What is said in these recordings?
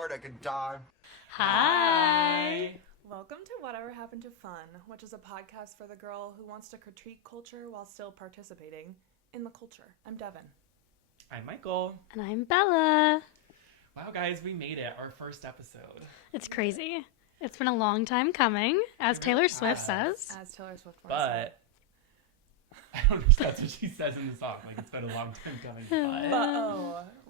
Lord, I could die. Hi. Welcome to Whatever Happened to Fun, which is a podcast for the girl who wants to critique culture while still participating in the culture. I'm Devin. I'm Michael. And I'm Bella. Wow, guys, we made it. Our first episode. It's crazy. It's been a long time coming, as Taylor Swift says. As Taylor Swift once But I don't know if that's what she says in the song. Like, it's been a long time coming.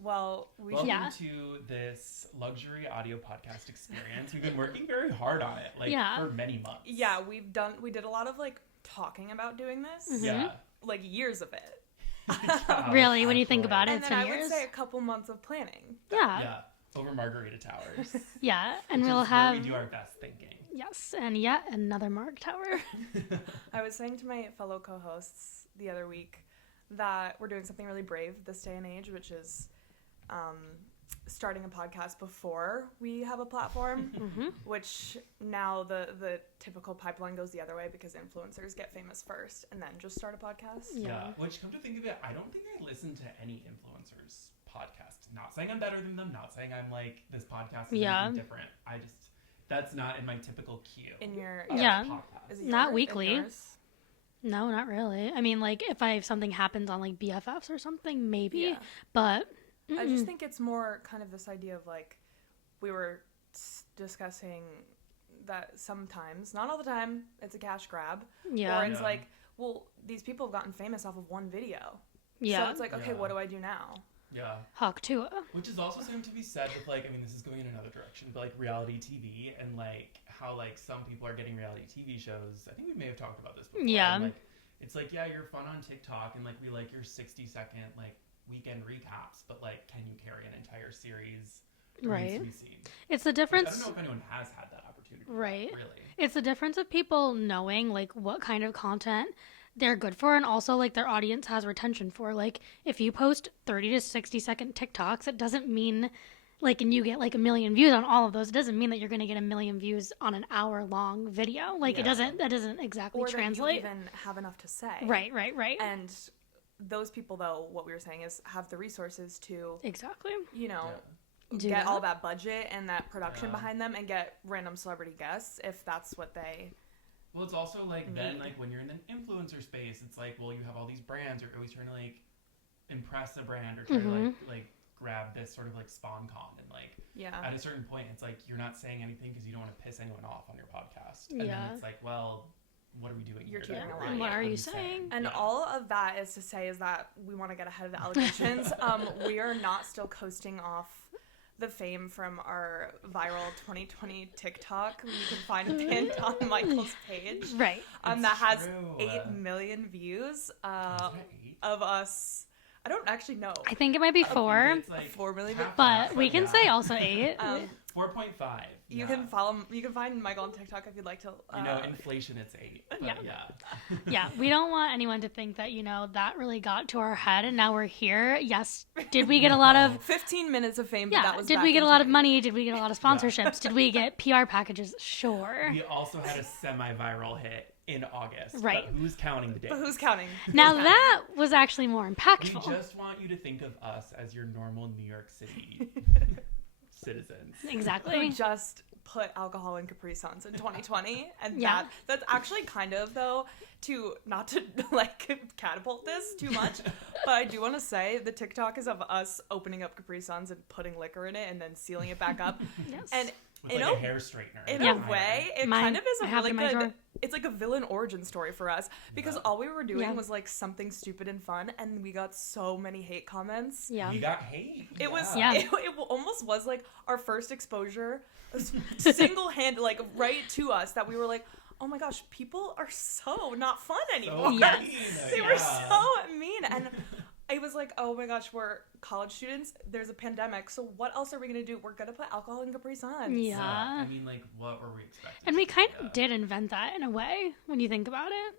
Welcome to this luxury audio podcast experience. We've been working very hard on it, for many months. Yeah, we did a lot of, talking about doing this. Mm-hmm. Yeah. Years of it. Really, when you think about it, and it's then been I years. would say a couple months of planning. Yeah. Over Margarita Towers. Yeah, and which we'll is have... where we do our best thinking. Yes, and yet another Mark Tower. I was saying to my fellow co-hosts the other week that we're doing something really brave this day and age, which is starting a podcast before we have a platform, which now the typical pipeline goes the other way because influencers get famous first and then just start a podcast. Yeah, which, come to think of it, I don't think I listen to any influencers' podcast. Not saying I'm better than them, not saying I'm this podcast is anything different. That's not in my typical queue. In your podcast. Is it Not yours? weekly. No, not really. I mean, if something happens on BFFs or something, maybe. Yeah. But I just think it's more kind of this idea of we were discussing that sometimes, not all the time, it's a cash grab. Yeah. Or it's these people have gotten famous off of one video. Yeah. So it's okay, what do I do now? Yeah. Hawk Tua. Which is also something to be said with this is going in another direction, but reality TV and how some people are getting reality TV shows. I think we may have talked about this before. Yeah. And, it's you're fun on TikTok and we like your 60-second weekend recaps, but can you carry an entire series? Right. To be seen. It's the difference. I don't know if anyone has had that opportunity. Right. Really. It's the difference of people knowing what kind of content they're good for, and also their audience has retention for. If you post 30 to 60-second TikToks, it doesn't mean and you get a million views on all of those. It doesn't mean that you're going to get a million views on an hour-long video. That doesn't exactly translate. Or that you even have enough to say. Right. And those people, though, what we were saying is have the resources to exactly, get all that budget and that production behind them and get random celebrity guests if that's what they. Well, it's also then when you're in an influencer space, it's you have all these brands. You're always trying to impress a brand or try to grab this sort of spawn con and at a certain point it's you're not saying anything because you don't want to piss anyone off on your podcast. And then it's well, what are we doing You're here? teetering along. What are you saying? And all of that is to say is that we want to get ahead of the allegations. We are not still coasting off the fame from our viral 2020 TikTok. You can find it pinned on Michael's page. Right. That has 8 million views of us. I don't actually know. I think it might be 4. 4 million. But we can say also 8. 4.5. You can follow. You can find Michael on TikTok if you'd like to. Inflation, it's 8. Yeah. We don't want anyone to think that that really got to our head and now we're here. Yes. Did we get a lot of 15 minutes of fame? Yeah. But that was did we get a lot of money? Did we get a lot of sponsorships? Did we get PR packages? Sure. We also had a semi-viral hit in August. Right. But who's counting the days? But who's counting? Now that was actually more impactful. We just want you to think of us as your normal New York City citizens. Exactly. Who just put alcohol in Capri Suns in 2020, and that's actually kind of, though, not to catapult this too much, but I do want to say the TikTok is of us opening up Capri Suns and putting liquor in it and then sealing it back up. Yes. And with a hair straightener. In a way, it kind of is a really good. It's a villain origin story for us because all we were doing was something stupid and fun, and we got so many hate comments. Yeah, we got hate. It was. It almost was our first exposure, single-handed, right to us that we were oh my gosh, people are so not fun anymore. Yes. They were so mean, and I was oh my gosh, we're college students. There's a pandemic, so what else are we gonna do? We're gonna put alcohol in Capri Suns. Yeah. I mean, what were we expecting? And we kind of did invent that in a way when you think about it.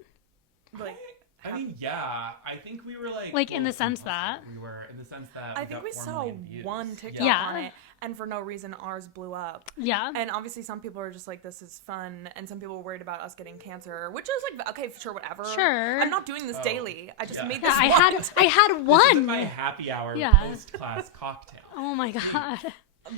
I mean, yeah. I think we were in the sense that we were in the sense that I think we saw one TikTok on it, and for no reason ours blew up. Yeah. And obviously some people are just this is fun, and some people were worried about us getting cancer, which is okay, sure, whatever. Sure. I'm not doing this daily. I just made this. I had one. This is my happy hour post-class cocktail. Oh my god.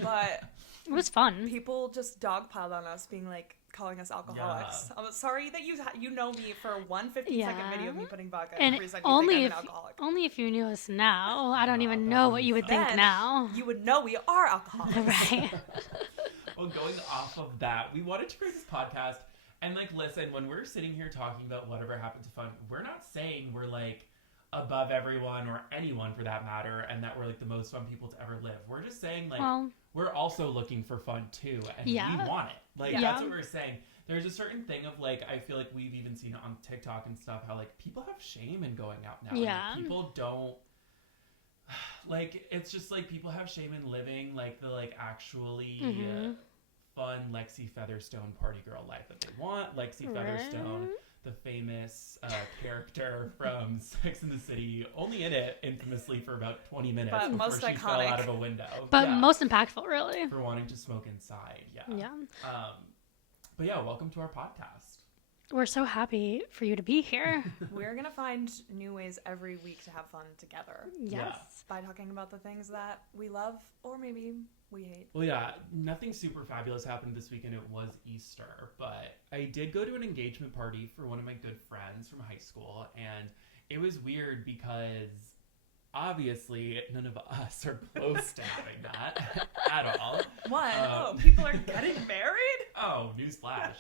But It was fun. People just dogpiled on us, being like, calling us alcoholics. I'm sorry that you know me for one 15-second video of me putting vodka in freeze, and you think I'm an alcoholic. Only if you knew us now. I don't even know what you would think now. You would know we are alcoholics. Right. Well, going off of that, we wanted to create this podcast. And, like, listen, when we're sitting here talking about whatever happened to fun, we're not saying we're, like, above everyone or anyone for that matter, and that we're, like, the most fun people to ever live. We're just saying, like, we're also looking for fun, too, and we want it. Like, that's what we're saying. There's a certain thing of, like, I feel like we've even seen it on TikTok and stuff, how, like, people have shame in going out now. Yeah. Like, people don't, like, it's just, like, people have shame in living, like, the, like, actually fun Lexi Featherstone party girl life that they want. Lexi Featherstone, the famous character from Sex and the City, only in it infamously for about 20 minutes but before most she iconic. fell out of a window. But most impactful, really. For wanting to smoke inside, Yeah. But yeah, welcome to our podcast. We're so happy for you to be here. We're going to find new ways every week to have fun together. Yes. By talking about the things that we love or maybe we hate. Well, yeah, nothing super fabulous happened this weekend. It was Easter, but I did go to an engagement party for one of my good friends from high school, and it was weird because obviously none of us are close to having that at all. People are getting married? Oh, newsflash.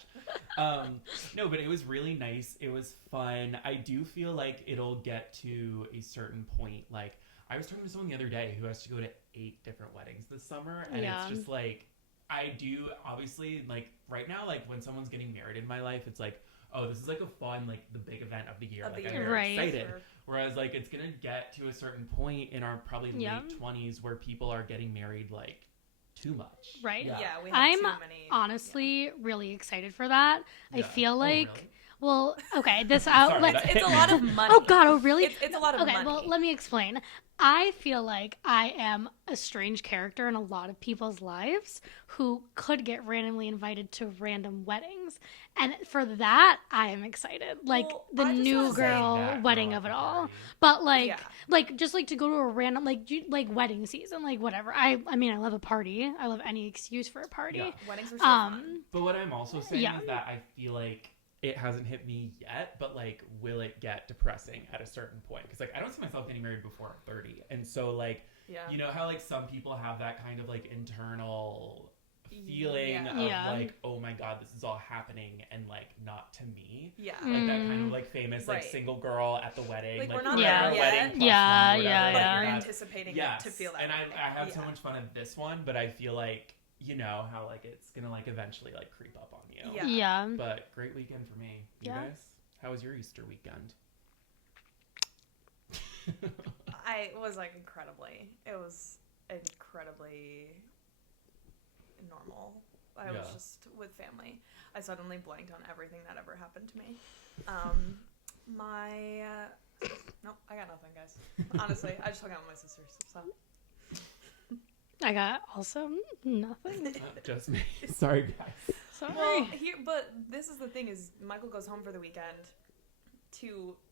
No, but it was really nice. It was fun. I do feel like it'll get to a certain point. Like, I was talking to someone the other day who has to go to 8 different weddings this summer, and it's just like, I do, obviously, like, right now, like, when someone's getting married in my life, it's like, oh, this is, like, a fun, like, the big event of the year. I'm very excited. Sure. Whereas, like, it's gonna get to a certain point in our probably late 20s where people are getting married, like, too much. Right. Yeah, we have I'm too many. honestly really excited for that. Yeah. I feel like... Oh, really? Well, okay, this Sorry, it's a lot of money. Oh God, oh really? It's a lot of money. Okay, well, let me explain. I feel like I am a strange character in a lot of people's lives who could get randomly invited to random weddings. And for that, I am excited. Like, the new girl wedding of it all. But, like, just, like, to go to a random, like, wedding season, like, whatever. I mean, I love a party. I love any excuse for a party. Yeah. Weddings are so fun. But what I'm also saying is that I feel like it hasn't hit me yet, but, like, will it get depressing at a certain point? Because, like, I don't see myself getting married before I'm 30. And so, like, you know how, like, some people have that kind of, like, internal feeling of, like, oh my God, this is all happening, and, like, not to me. Yeah. Like, that kind of, like, famous, like, single girl at the wedding. Like, we're not there yet. But you're anticipating it to feel that and way. I have so much fun at this one, but I feel like, you know, how, like, it's gonna, like, eventually, like, creep up on you. Yeah. But great weekend for me. You guys? How was your Easter weekend? It was incredibly normal. I was just with family. I suddenly blanked on everything that ever happened to me. Nope, I got nothing, guys. Honestly, I just hung out with my sisters, so. I got also nothing. Just me. Sorry, guys. Sorry. Well, but this is the thing is Michael goes home for the weekend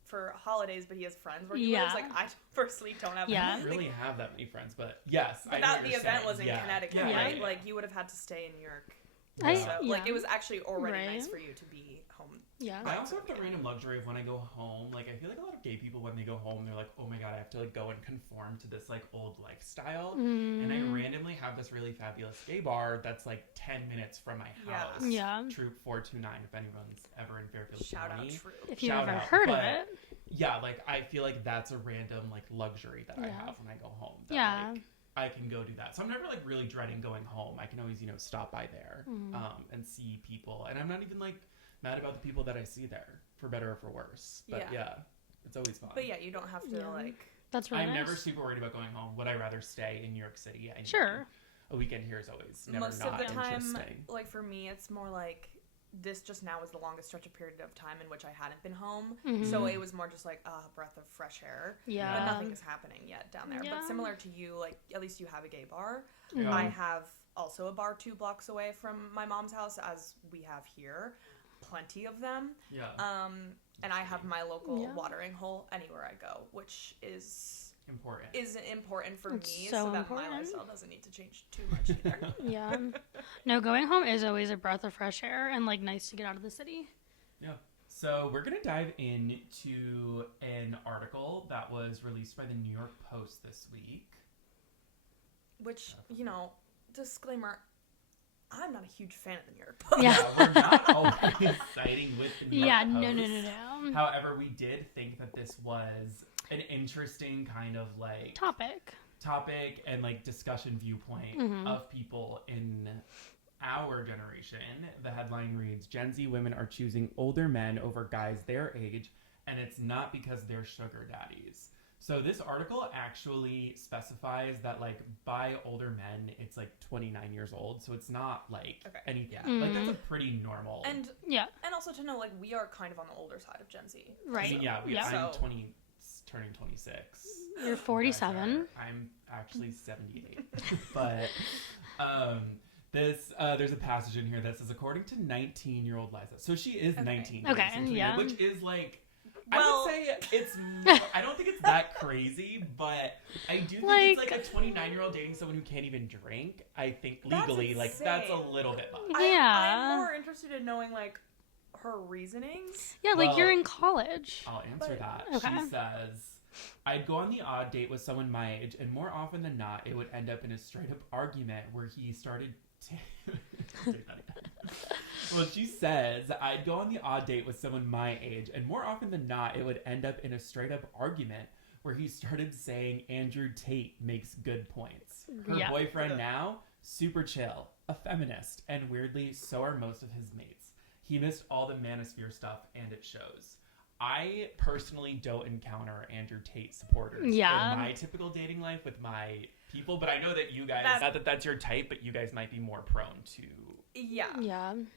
for holidays, but he has friends where he lives. Like, I personally don't have I don't really have that many friends, but yes. But the event was in Connecticut, right? Yeah. Like, you would have had to stay in New York. Like, it was actually already nice for you to be home. Yeah. I also have the random luxury of when I go home, like, I feel like a lot of gay people, when they go home, they're like, oh my God, I have to, like, go and conform to this, like, old lifestyle. And I randomly have this really fabulous gay bar that's, like, 10 minutes from my house. Yeah. Troop 429, if anyone's ever in Fairfield Shout County. out Troop. If you've ever heard of it. Yeah, like, I feel like that's a random, like, luxury that I have when I go home. That, like, I can go do that. So I'm never, like, really dreading going home. I can always, you know, stop by there and see people. And I'm not even, like, mad about the people that I see there, for better or for worse. But, it's always fun. But, you don't have to, like... That's really I'm nice. never super worried about going home. Would I rather stay in New York City? Sure. A weekend here is always never Most not of the time, interesting. like, for me, it's more like... This just now was the longest stretch of period of time in which I hadn't been home. So it was more just like a breath of fresh air. Yeah. But nothing is happening yet down there. Yeah. But similar to you, like, at least you have a gay bar. I have also a bar 2 blocks away from my mom's house, as we have here. Plenty of them. Yeah. And I have my local watering hole anywhere I go, which is is important for it's me, so that important. my lifestyle doesn't need to change too much either. Yeah. No, going home is always a breath of fresh air and like nice to get out of the city. Yeah. So we're going to dive into an article that was released by the New York Post this week. Which, you know, disclaimer, I'm not a huge fan of the New York Post. Yeah. We're not always siding with the New York Post. No. However, we did think that this was an interesting kind of like topic and like discussion viewpoint of people in our generation. The headline reads, Gen Z women are choosing older men over guys their age, and it's not because they're sugar daddies. So this article actually specifies that like by older men, it's like 29 years old. So it's not like anything. Yeah. Like that's a pretty normal. And also to know like we are kind of on the older side of Gen Z. Right. I mean, I'm 20, turning 26. You're 47. I'm actually 78. But there's a passage in here that says, according to 19-year-old Liza. So she is 19. Okay, yeah. Which is like, well, I would say it's, I don't think it's that crazy, but I do think it's like a 29-year-old dating someone who can't even drink. I think legally, like that's a little bit much. I'm more interested in knowing like her reasonings. Yeah, like you're in college. I'll answer that. Okay. She says, I'd go on the odd date with someone my age, and more often than not, it would end up in a straight-up argument where he started Well, she says, I'd go on the odd date with someone my age, and more often than not, it would end up in a straight-up argument where he started saying Andrew Tate makes good points. Her boyfriend now, super chill, a feminist, and weirdly, so are most of his mates. He missed all the manosphere stuff, and it shows. I personally don't encounter Andrew Tate supporters in my typical dating life with my people, but I know that you guys, not that that's your type, but you guys might be more prone to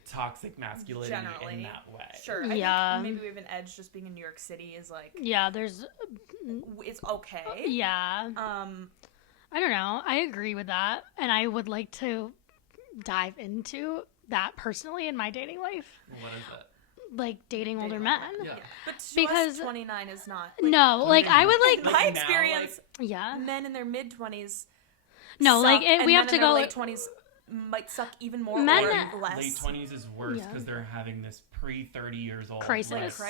toxic masculinity generally, in that way. Sure. I think maybe we have an edge just being in New York City is like... Yeah, there's... It's okay. Yeah. I don't know. I agree with that. And I would like to dive into that personally in my dating life. What is that? Like dating older men. Yeah. But because 29 is not. Like, no, like I would like... my experience, now, men in their mid-20s no, suck, like we have to go... late 20s might suck even more or less. Late 20s is worse because they're having this pre-30 years old crisis.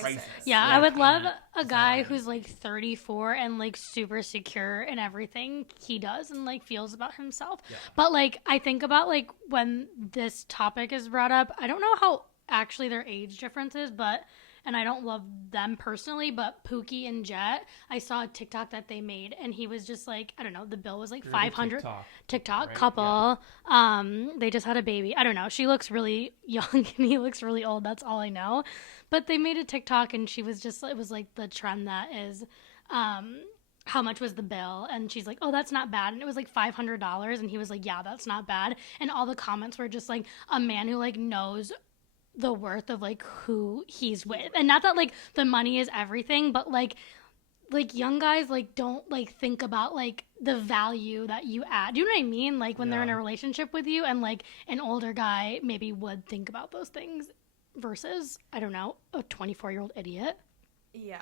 Yeah, I would love a guy who's like 34 and like super secure in everything he does and like feels about himself. Yeah. But like I think about like when this topic is brought up, I don't know how actually their age difference is, but and I don't love them personally, but Pookie and Jet, I saw a TikTok that they made, and he was just like, I don't know, the bill was like $500. TikTok right? Couple. Yeah. They just had a baby. I don't know. She looks really young, and he looks really old. That's all I know. But they made a TikTok, and she was just, it was like the trend that is, how much was the bill? And she's like, oh, that's not bad. And it was like $500, and he was like, yeah, that's not bad. And all the comments were just like a man who like knows the worth of like who he's with, and not that like the money is everything, but like young guys like don't like think about like the value that you add. Do you know what I mean? Like when they're in a relationship with you, and like an older guy maybe would think about those things versus, I don't know, a 24-year-old idiot. Yeah.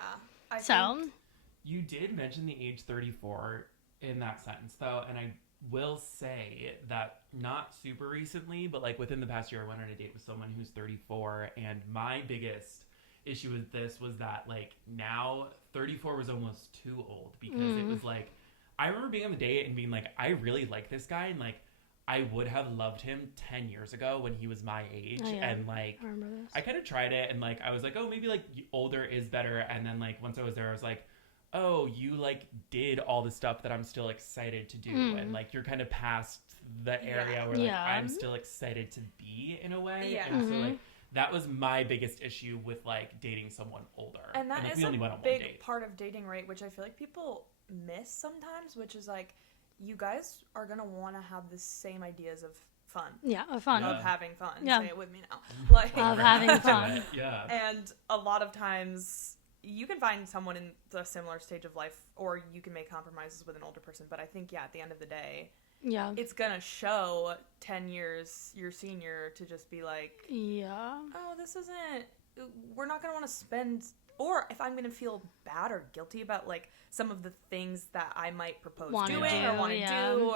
You did mention the age 34 in that sentence though, and I will say that not super recently, but like within the past year, I went on a date with someone who's 34, and my biggest issue with this was that like now 34 was almost too old, because it was like, I remember being on the date and being like, I really like this guy, and like I would have loved him 10 years ago when he was my age. And like I kind of tried it, and like I was like, oh, maybe like older is better, and then like once I was there I was like, oh, you like did all the stuff that I'm still excited to do, and like you're kind of past the area where like I'm still excited to be in a way. And so like that was my biggest issue with like dating someone older. And that like, is a big part of dating, right? Which I feel like people miss sometimes, which is like you guys are gonna want to have the same ideas of fun. Yeah, of fun. Of having fun. Yeah. Say it with me now. Like of having fun. And a lot of times you can find someone in a similar stage of life, or you can make compromises with an older person. But I think, at the end of the day, it's going to show 10 years your senior to just be like, oh, this isn't, we're not going to want to spend, or if I'm going to feel bad or guilty about like some of the things that I might propose or want to do,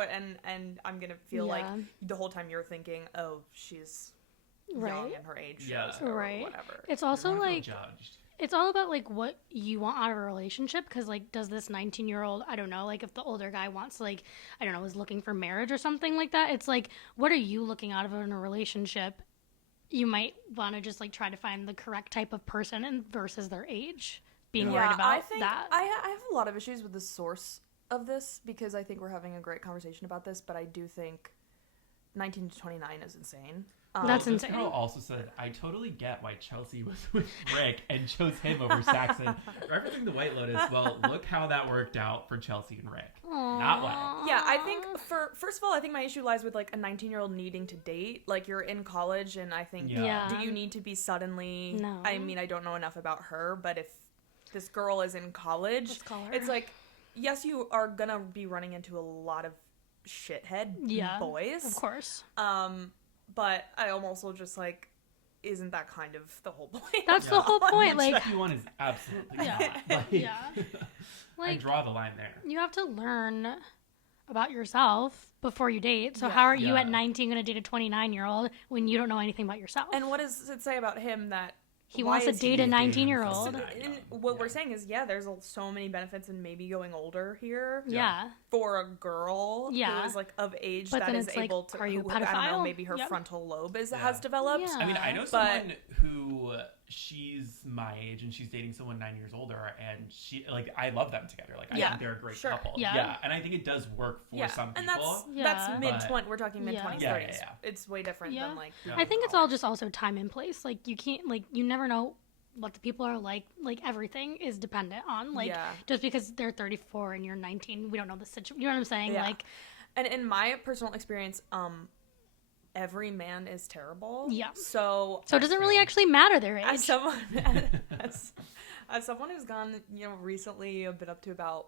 and I'm going to feel like the whole time you're thinking, oh, she's young and her age shows or whatever. It's also like it's all about like what you want out of a relationship, because like does this 19-year-old, I don't know, like if the older guy wants like, I don't know, is looking for marriage or something like that, it's like what are you looking out of in a relationship? You might want to just like try to find the correct type of person and versus their age, being worried about I think that. I have a lot of issues with the source of this, because I think we're having a great conversation about this, but I do think 19 to 29 is insane. That's insane. This girl also said, I totally get why Chelsea was with Rick and chose him over Saxon. Referencing the White Lotus, well, look how that worked out for Chelsea and Rick. Aww. Not well. Yeah, I think first of all, I think my issue lies with like a 19-year-old needing to date. Like you're in college, and I think, do you need to be suddenly? No. I mean, I don't know enough about her, but if this girl is in college, it's like, yes, you are gonna be running into a lot of shithead boys, of course. But I am also just like, isn't that kind of the whole point? That's the whole point. Like, one is absolutely not. Like, like, I draw the line there. You have to learn about yourself before you date. So how are you at 19 going to date a 29-year-old when you don't know anything about yourself? And what does it say about him that he wants to date a 19-year-old? And what we're saying is, there's so many benefits in maybe going older here. Yeah. For a girl who is like of age but that is like, able to. Are you a pedophile? I don't know. Maybe her frontal lobe has developed. Yeah. I mean, I know someone who she's my age and she's dating someone 9 years older, and she like I love them together. Like I think they're a great couple. Yeah. And I think it does work for some people. And that's mid-20s. We're talking mid-20s, 30s. It's way different than like. I think it's all just also time and place. Like you can't you never know what the people are like everything is dependent on just because they're 34 and you're 19, we don't know the situation. You know what I'm saying? Like, and in my personal experience, every man is terrible. Yeah. So it doesn't really actually matter their age. As someone as someone who's gone, recently a bit up to about,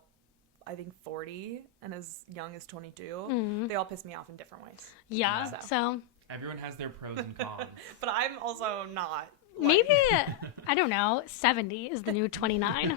I think 40 and as young as 22, they all piss me off in different ways. Yeah. So everyone has their pros and cons. But I'm also not. Maybe, I don't know, 70 is the new 29.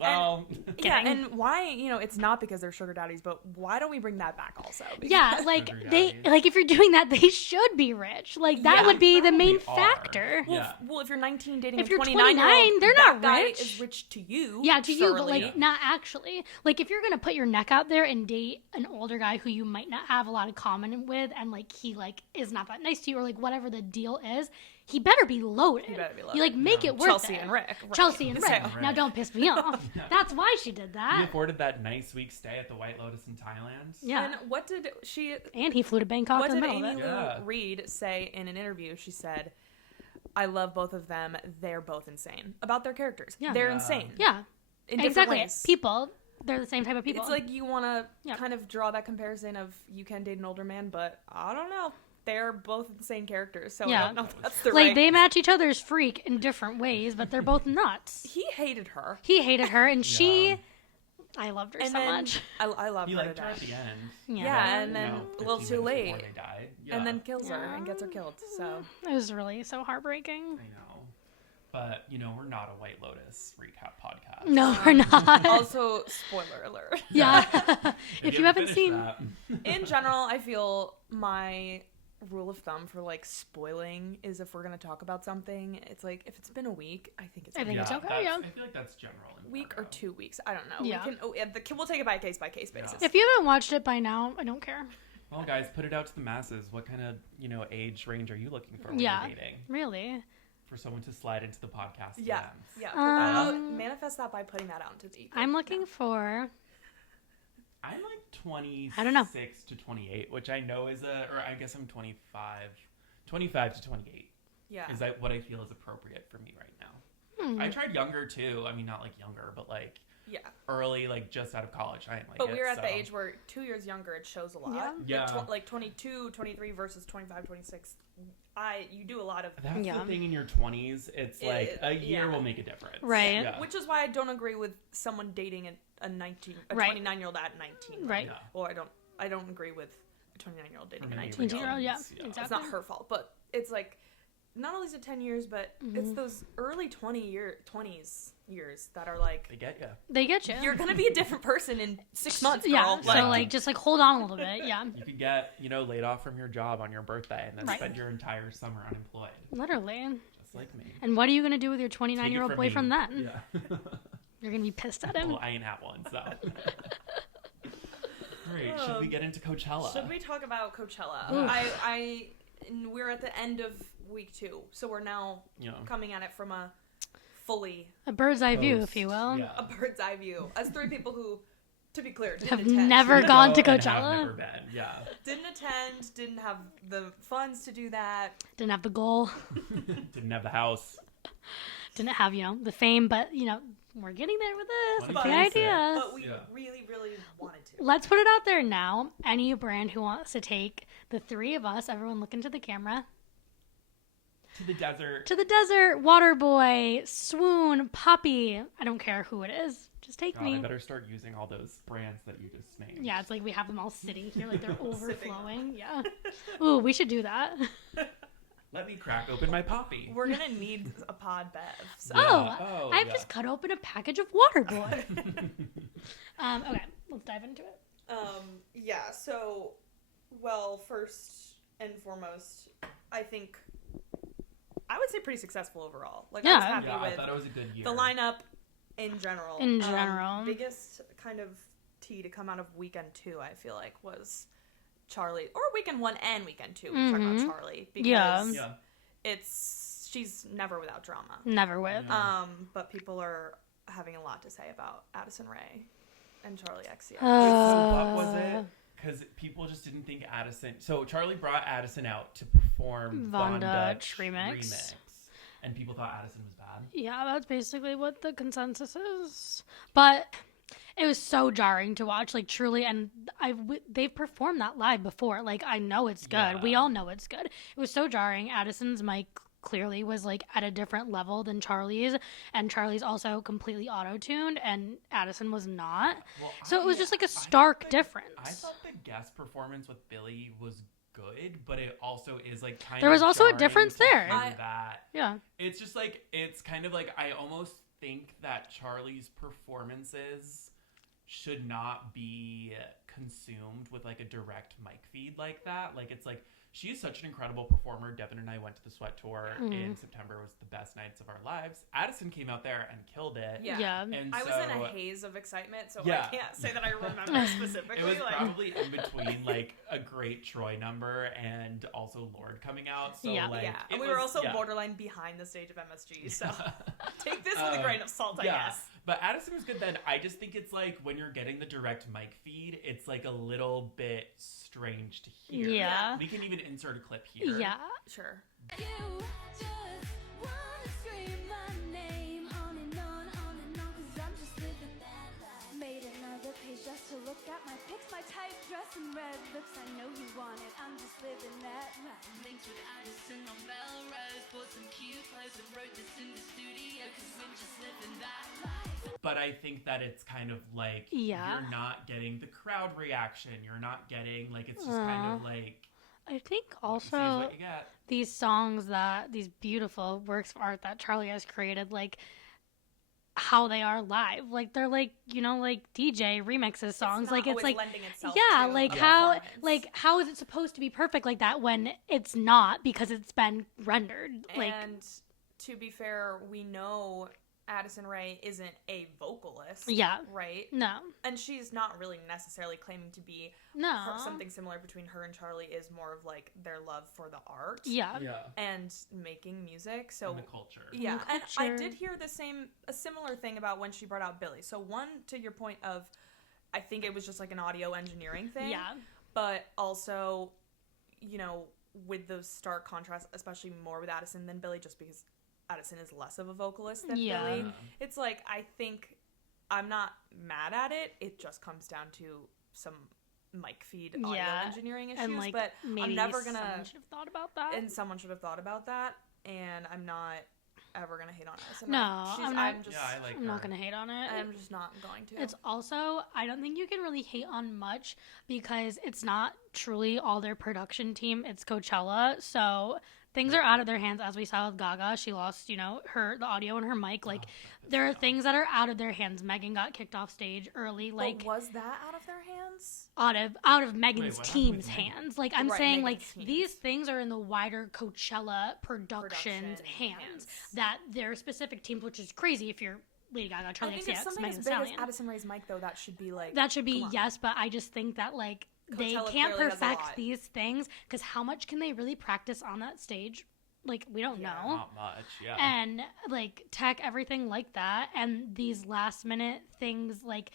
Well, and why, it's not because they're sugar daddies, but why don't we bring that back also? Because like if you're doing that, they should be rich. Like that would be the main factor. Well, if you're 19 dating if a you're 29, they're not guy rich. Is rich to you. Yeah, to you, but like not actually. Like if you're gonna put your neck out there and date an older guy who you might not have a lot of common with, and like he like is not that nice to you, or like whatever the deal is, he better be loaded. You like make it worth Chelsea it. and Rick. Right. Chelsea and Rick. Now don't piss me off. That's why she did that. He afforded that nice week stay at the White Lotus in Thailand. Yeah. And what did she... And he flew to Bangkok in the middle of it. What did Amy Lou Reed say in an interview? She said, I love both of them. They're both insane. About their characters. Yeah. They're insane. Yeah. In different ways. Ways. People... They're the same type of people. It's like you want to kind of draw that comparison of you can date an older man, but I don't know. They're both insane characters, so I don't know if that's the right... Like, they match each other's freak in different ways, but they're both nuts. He hated her. And she... I loved her so much. I loved her to liked her at the end. Yeah, and then a little too late. Before they died. And then kills her and gets her killed, so... It was really so heartbreaking. I know. But, we're not a White Lotus recap podcast. No, we're not. Also, spoiler alert. Yeah. If you haven't seen... that. In general, I feel my rule of thumb for, like, spoiling is if we're going to talk about something, it's like, if it's been a week, I think it's okay. It's okay, I feel like that's general. Week or 2 weeks. I don't know. Yeah. We'll take it by a case-by-case basis. If you haven't watched it by now, I don't care. Well, guys, put it out to the masses. What kind of, age range are you looking for when you're dating? Really? For someone to slide into the podcast. Yeah. Put that out. Manifest that by putting that out into the ether. I'm looking for... I'm like 26 I don't know. to 28, which I know is or I guess I'm 25 to 28. Yeah. Is that what I feel is appropriate for me right now? I tried younger too. I mean, not like younger, but like early, like just out of college. I didn't like But we're at the age where 2 years younger, it shows a lot. Yeah. Like 22, 23 versus 25, 26. You do a lot of... That's the thing in your 20s. It's like a year will make a difference. Right. Yeah. Which is why I don't agree with someone dating a 29-year-old at 19. Right. Yeah. Or I don't agree with a 29-year-old dating a 19-year-old. 19-year-old, yeah. It's Exactly. not her fault, but it's like not only is it 10 years, but it's those early 20s years that are like... They get you. You're going to be a different person in 6 months, girl. Yeah, so like, just like hold on a little bit, yeah. You could get, laid off from your job on your birthday and then spend your entire summer unemployed. Literally. Just like me. And what are you going to do with your 29-year-old boyfriend then? Yeah. You're going to be pissed at him? Well, I ain't had one, so... Great. Should we get into Coachella? Should we talk about Coachella? We're at the end of week 2, so we're now coming at it from a bird's eye view, if you will. Yeah. A bird's eye view. As 3 people who, to be clear, didn't have attend. never gone to Coachella. Have never been. Yeah. Didn't attend. Didn't have the funds to do that. Didn't have the goal. Didn't have the house. Didn't have the fame, but we're getting there with this. That's the idea. But we really, really wanted to. Let's put it out there now. Any brand who wants to take the 3 of us, everyone look into the camera. To the desert. To the desert. Waterboy, Swoon, Poppy. I don't care who it is. Just take me. I better start using all those brands that you just named. Yeah, it's like we have them all sitting here like they're overflowing. Yeah. Ooh, we should do that. Let me crack open my Poppy. We're going to need a pod bev. So. I've just cut open a package of Waterboy. Okay, let's dive into it. So, well, first and foremost, I think I would say pretty successful overall. Like, I was happy with I thought it was a good year. The lineup in general. Biggest kind of tea to come out of weekend 2, I feel like, was Charli, or weekend 1 and weekend 2. We talk about Charli because she's never without drama. Never with. But people are having a lot to say about Addison Rae and Charli XCX. What was it? Because people just didn't think Addison... So Charli brought Addison out to perform Von Dutch Remix. And people thought Addison was bad. Yeah, that's basically what the consensus is. But it was so jarring to watch, like, truly. And they've performed that live before. Like, I know it's good. Yeah. We all know it's good. It was so jarring. Addison's mic clearly was like at a different level than Charli's, and Charli's also completely auto-tuned and Addison was not. So it was just like a stark difference. I thought the guest performance with Billie was good, but it also is like kind there was of also a difference there. It's just like, it's kind of like, I almost think that Charli's performances should not be consumed with like a direct mic feed like that. Like, it's like, she is such an incredible performer. Devin and I went to the Sweat Tour in September. It was the best nights of our lives. Addison came out there and killed it. Yeah. And I was in a haze of excitement, so I can't say that I remember specifically. It was probably in between like a great Troy number and also Lorde coming out. So And we were also borderline behind the stage of MSG, so take this with a grain of salt, I guess. But Addison was good then. I just think it's like when you're getting the direct mic feed, it's like a little bit strange to hear. Yeah. We can even insert a clip here. Yeah. Sure. You just wanna scream my name on and on, 'cause I'm just living that life. Made another page just to look at my pics, my tight dress and red lips. I know you want it, I'm just living that life. Links with Addison on Melrose, bought some cute clothes and wrote this in the studio, 'cause I'm just living that life. But I think that it's kind of like you're not getting the crowd reaction. You're not getting like, it's just kind of like, I think also these songs these beautiful works of art that Charli has created, like how they are live, like they're like, like DJ remixes songs, like it's like lending itself how is it supposed to be perfect like that when it's not, because it's been rendered. And to be fair, we know Addison Rae isn't a vocalist. Yeah. Right? No. And she's not really necessarily claiming to be. No. Something similar between her and Charli is more of like their love for the art. Yeah. And making music. So and the culture. Yeah. And I did hear a similar thing about when she brought out Billie. So one, to your point of, I think it was just like an audio engineering thing. Yeah. But also, with those stark contrasts, especially more with Addison than Billie, just because Addison is less of a vocalist than Billie. It's like, I think I'm not mad at it. It just comes down to some mic feed audio engineering issues. And but I'm never gonna. Someone should have thought about that. And someone should have thought about that. And I'm not ever gonna hate on Addison. No, I'm not gonna hate on it. I'm just not going to. It's also, I don't think you can really hate on much because it's not truly all their production team. It's Coachella, so things are out of their hands, as we saw with Gaga. She lost, the audio and her mic. Like, there are things that are out of their hands. Megan got kicked off stage early. Like, but was that out of their hands? Out of Megan's team's hands. Like, I'm saying, Megan's like, these things are in the wider Coachella production's hands. That their specific teams, which is crazy if you're Lady Gaga, Charli XCX, Megan Thee Stallion. Addison Rae's mic, though, that should be like... That should be, yes, but I just think that, like, they can't perfect these things, because how much can they really practice on that stage? Like, we don't know. Not much, yeah. And, like, tech, everything like that, and these last-minute things, like,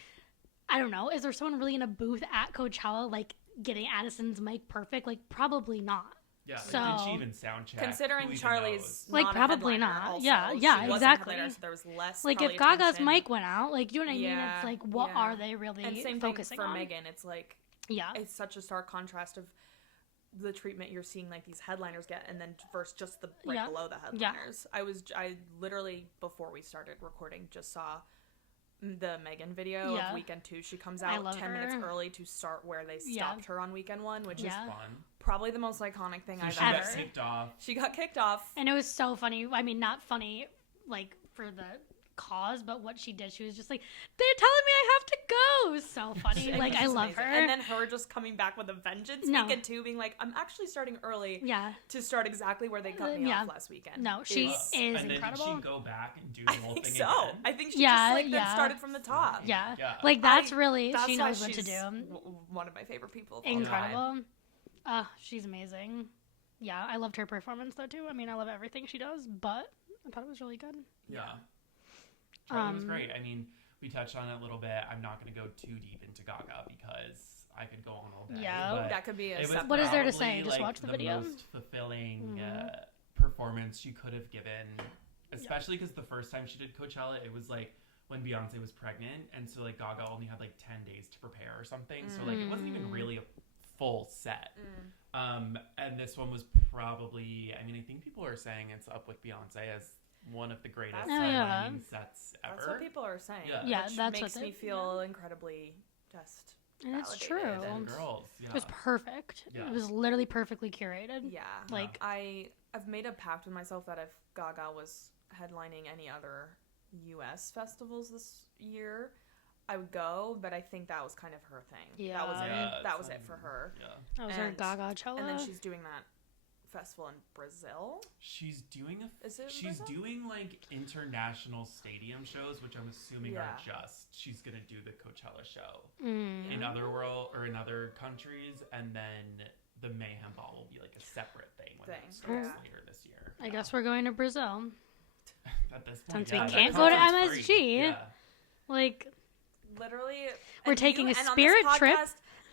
I don't know, is there someone really in a booth at Coachella, like, getting Addison's mic perfect? Like, probably not. Yeah, so, did she even sound check? Considering Charli's like, probably not. Also, yeah, exactly. So there was less like, if Gaga's mic went out, like, you know what I mean? It's like, what are they really and same focusing thing for on? Megan. It's like, it's such a stark contrast of the treatment you're seeing, like, these headliners get, and then versus just the below the headliners. I literally, before we started recording, just saw the Megan video of Weekend 2. She comes out 10 minutes early to start where they stopped her on Weekend 1, which is fun. Probably the most iconic thing I've ever. She got kicked off. And it was so funny. I mean, not funny, like, for the cause, but what she did, she was just like, they're telling me I have to go. It was so funny. Like, I love her. And then her just coming back with a vengeance. Weekend 2 being like, I'm actually starting early to start exactly where they cut me off last weekend. No, she is incredible. And then did she go back and do the whole thing again? I think she just, like, then started from the top. Yeah. Like, that's really, she knows what to do. One of my favorite people. Incredible. She's amazing. Yeah, I loved her performance, though, too. I mean, I love everything she does, but I thought it was really good. Yeah. Charli was great. I mean, we touched on it a little bit. I'm not going to go too deep into Gaga because I could go on all day. Yeah. That could be a separate... What is there to say? Just watch the video. The most fulfilling performance she could have given, especially because the first time she did Coachella, it was like when Beyonce was pregnant, and so like Gaga only had like 10 days to prepare or something. So like it wasn't even really a full set. And this one was probably, I mean, I think people are saying it's up with Beyonce as one of the greatest sets ever. That's what people are saying. Yeah, which that's makes me feel incredibly just and it's true. And girls, it was perfect. It was literally perfectly curated. Yeah. Like I've made a pact with myself that if Gaga was headlining any other US festivals this year, I would go, but I think that was kind of her thing. Yeah. That was it. That was it for her. Yeah. That was her Gaga-chella. And then she's doing that festival in Brazil. She's doing Brazil? doing like international stadium shows, which I'm assuming are she's gonna do the Coachella show in other countries, and then the Mayhem Ball will be like a separate thing when it starts later this year. I guess we're going to Brazil. At this point, since we can't go to MSG, like literally, we're taking a spirit trip.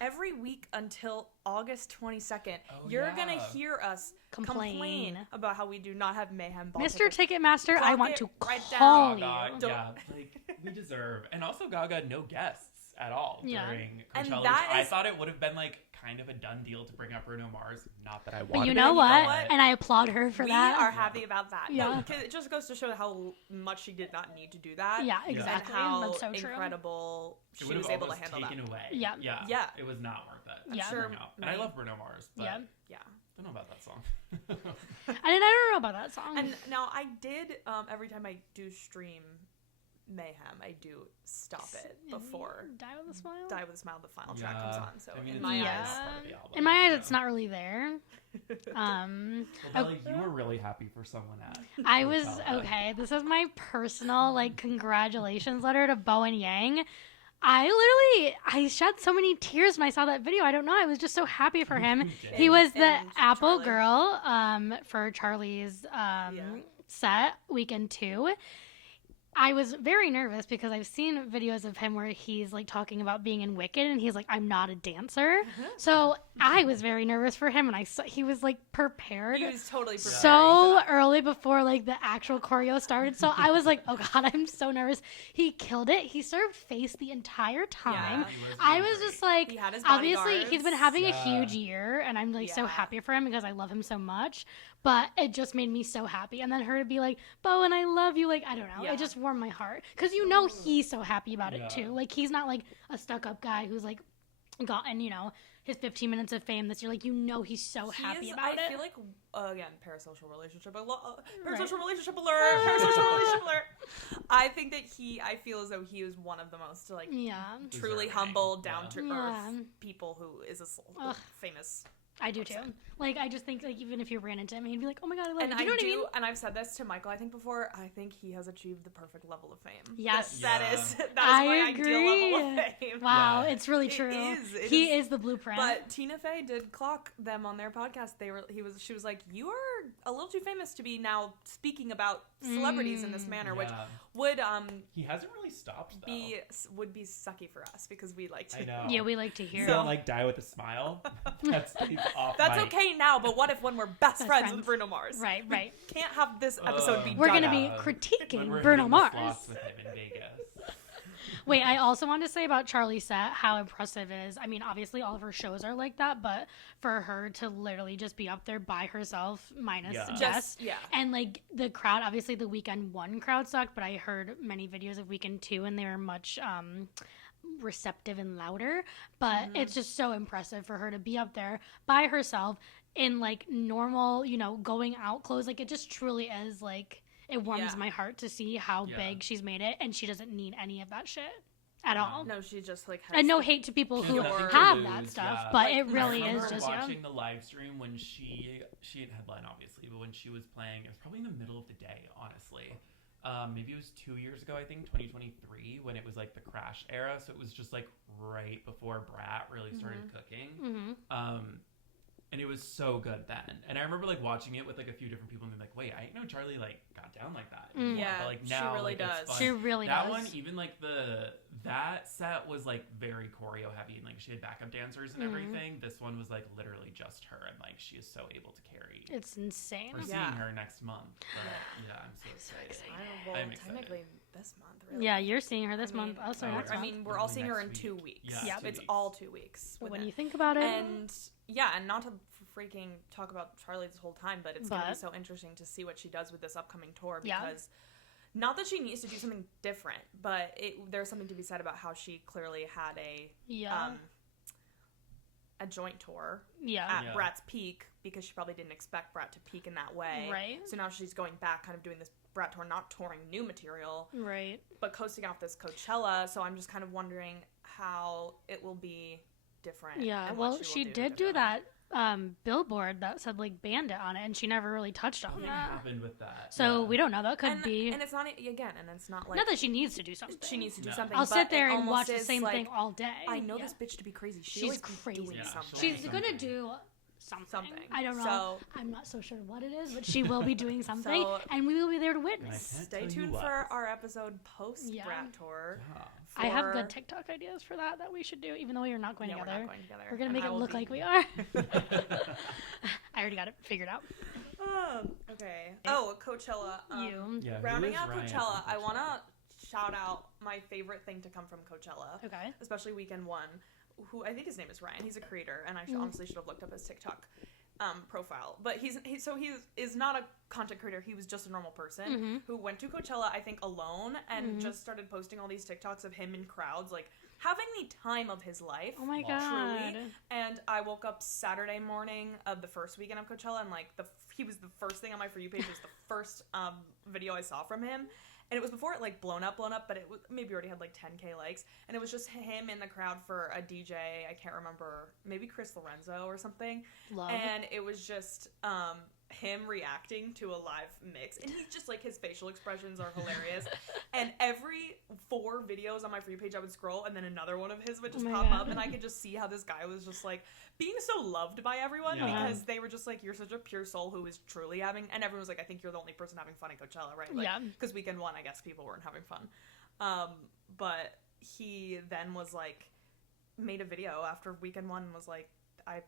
Every week until August 22nd, you're going to hear us complain about how we do not have Mayhem Ball Mr. Ticketmaster, I want to call you. Yeah, like, we deserve. And also Gaga, no guests at all during Coachella. I thought it would have been like kind of a done deal to bring up Bruno Mars. Not that I wanted. But you know what? And I applaud her for that. We are happy about that. Yeah. No, it just goes to show how much she did not need to do that. Yeah, exactly. And how that's so incredible she was able to handle that. Away. Yeah. It was not worth it. Yeah. Sure. And I love Bruno Mars. But yeah. Don't know about that song. I don't know about that song. And now I did, every time I do stream Mayhem, I do stop it before Die with a Smile. Die with a Smile, the final track comes on. So I mean, in my eyes, it's not really there. Well, Bella, you were really happy for someone at. I was okay. This is my personal like congratulations letter to Bowen Yang. I shed so many tears when I saw that video. I don't know. I was just so happy for him. He was the Apple girl for Charli's set Weekend 2. I was very nervous because I've seen videos of him where he's like talking about being in Wicked and he's like, I'm not a dancer. So I was very nervous for him, and I saw he was like prepared. He was totally prepared. So early before like the actual choreo started. So I was like, oh God, I'm so nervous. He killed it. He served face the entire time. I was just like, obviously he's been having a huge year, and I'm like so happy for him because I love him so much. But it just made me so happy. And then her to be like, Bowen, I love you. Like, I don't know. It just warmed my heart. Because you know he's so happy about it, too. Like, he's not, like, a stuck-up guy who's, like, gotten, his 15 minutes of fame this year. Like, he's so happy about it. I feel like, again, parasocial relationship alert. Parasocial relationship alert. I think that I feel as though he is one of the most, like, truly humble, down-to-earth people who is a famous I do too. Like, I just think, like, even if you ran into him, he'd be like, oh my god, I love you. Do you know what I mean? And I've said this to Michael, I think, before. I think he has achieved the perfect level of fame. Yes. That is my ideal level of fame. Wow, it's really true. He is the blueprint. But Tina Fey did clock them on their podcast. She was like, you are a little too famous to be now speaking about celebrities in this manner, which would he hasn't really stopped though. Would be sucky for us because we like to. I know. Yeah, we like to hear. You don't like die with a smile. That's okay now, but what if when we're best friends with Bruno Mars? Right. Can't have this episode be. We're gonna be critiquing Bruno Mars. With him in Vegas. Wait, I also want to say about Charli's set how impressive it is. I mean, obviously all of her shows are like that, but for her to literally just be up there by herself, minus Jess, and like the crowd, obviously the Weekend 1 crowd sucked, but I heard many videos of Weekend 2 and they were much receptive and louder. But it's just so impressive for her to be up there by herself in like normal, going out clothes. Like, it just truly is like. It warms my heart to see how big she's made it, and she doesn't need any of that shit at all. No, she just like. And no hate to people who have that stuff, but like, it really is just. I remember watching the live stream when she had headline obviously, but when she was playing, it was probably in the middle of the day, honestly. Maybe it was 2 years ago, I think 2023, when it was like the Crash era, so it was just like right before Brat really started cooking. And it was so good then. And I remember like watching it with like a few different people and being like, wait, I didn't know Charli like got down like that. Yeah, but, like, now, she really like, does. She really does. That one, even like that set was like very choreo heavy and like she had backup dancers and everything. This one was like literally just her and like she is so able to carry. It's insane. We're seeing her next month. But I'm so excited. I'm excited. Technically this month, really. Yeah, you're seeing her this month. Also next month. I mean, we're all seeing her in 2 weeks. Yeah, it's all 2 weeks. But when you think about it. And not to freaking talk about Charli this whole time, but it's going to be so interesting to see what she does with this upcoming tour because not that she needs to do something different, but there's something to be said about how she clearly had a joint tour at Brat's peak because she probably didn't expect Brat to peak in that way. Right. So now she's going back kind of doing this Brat tour, not touring new material. Right. But coasting off this Coachella, so I'm just kind of wondering how it will be different. Yeah, well, she did do that billboard that said like Bandit on it, and she never really touched on that. What happened with that? So we don't know. That could be. And it's not again, and it's not like not that she needs to do something. She needs to do something. I'll sit there and watch the same thing all day. I know this bitch to be crazy. She's crazy. Doing something. She's gonna do something. I don't know. So, I'm not so sure what it is, but she will be doing something, and we will be there to witness. Stay tuned for our episode post Brat tour. Yeah. I have good TikTok ideas for that we should do, even though we are not going together. We're not going together. We're gonna make it look like we are. I already got it figured out. Okay. Coachella. Rounding out Coachella, I want to shout out my favorite thing to come from Coachella. Okay. Especially Weekend 1, who I think his name is Ryan. He's a creator, and I honestly should have looked up his TikTok profile. But he is not a content creator. He was just a normal person who went to Coachella, I think, alone, and just started posting all these TikToks of him in crowds, like having the time of his life. Oh my god! Truly. And I woke up Saturday morning of the first weekend of Coachella, and like he was the first thing on my For You page. Was the first video I saw from him. And it was before it like blown up, but it was maybe already had like 10K likes. And it was just him in the crowd for a DJ. I can't remember, maybe Chris Lorenzo or something. Love. And it was just him reacting to a live mix. And he's just like, his facial expressions are hilarious. And every 4 videos on my For You page, I would scroll and then another one of his would just pop up. And I could just see how this guy was just like being so loved by everyone because they were just like, you're such a pure soul who is truly having, and everyone was like, I think you're the only person having fun at Coachella, right? Like, because Weekend 1, I guess people weren't having fun. But he then was like, made a video after Weekend 1 and was like, I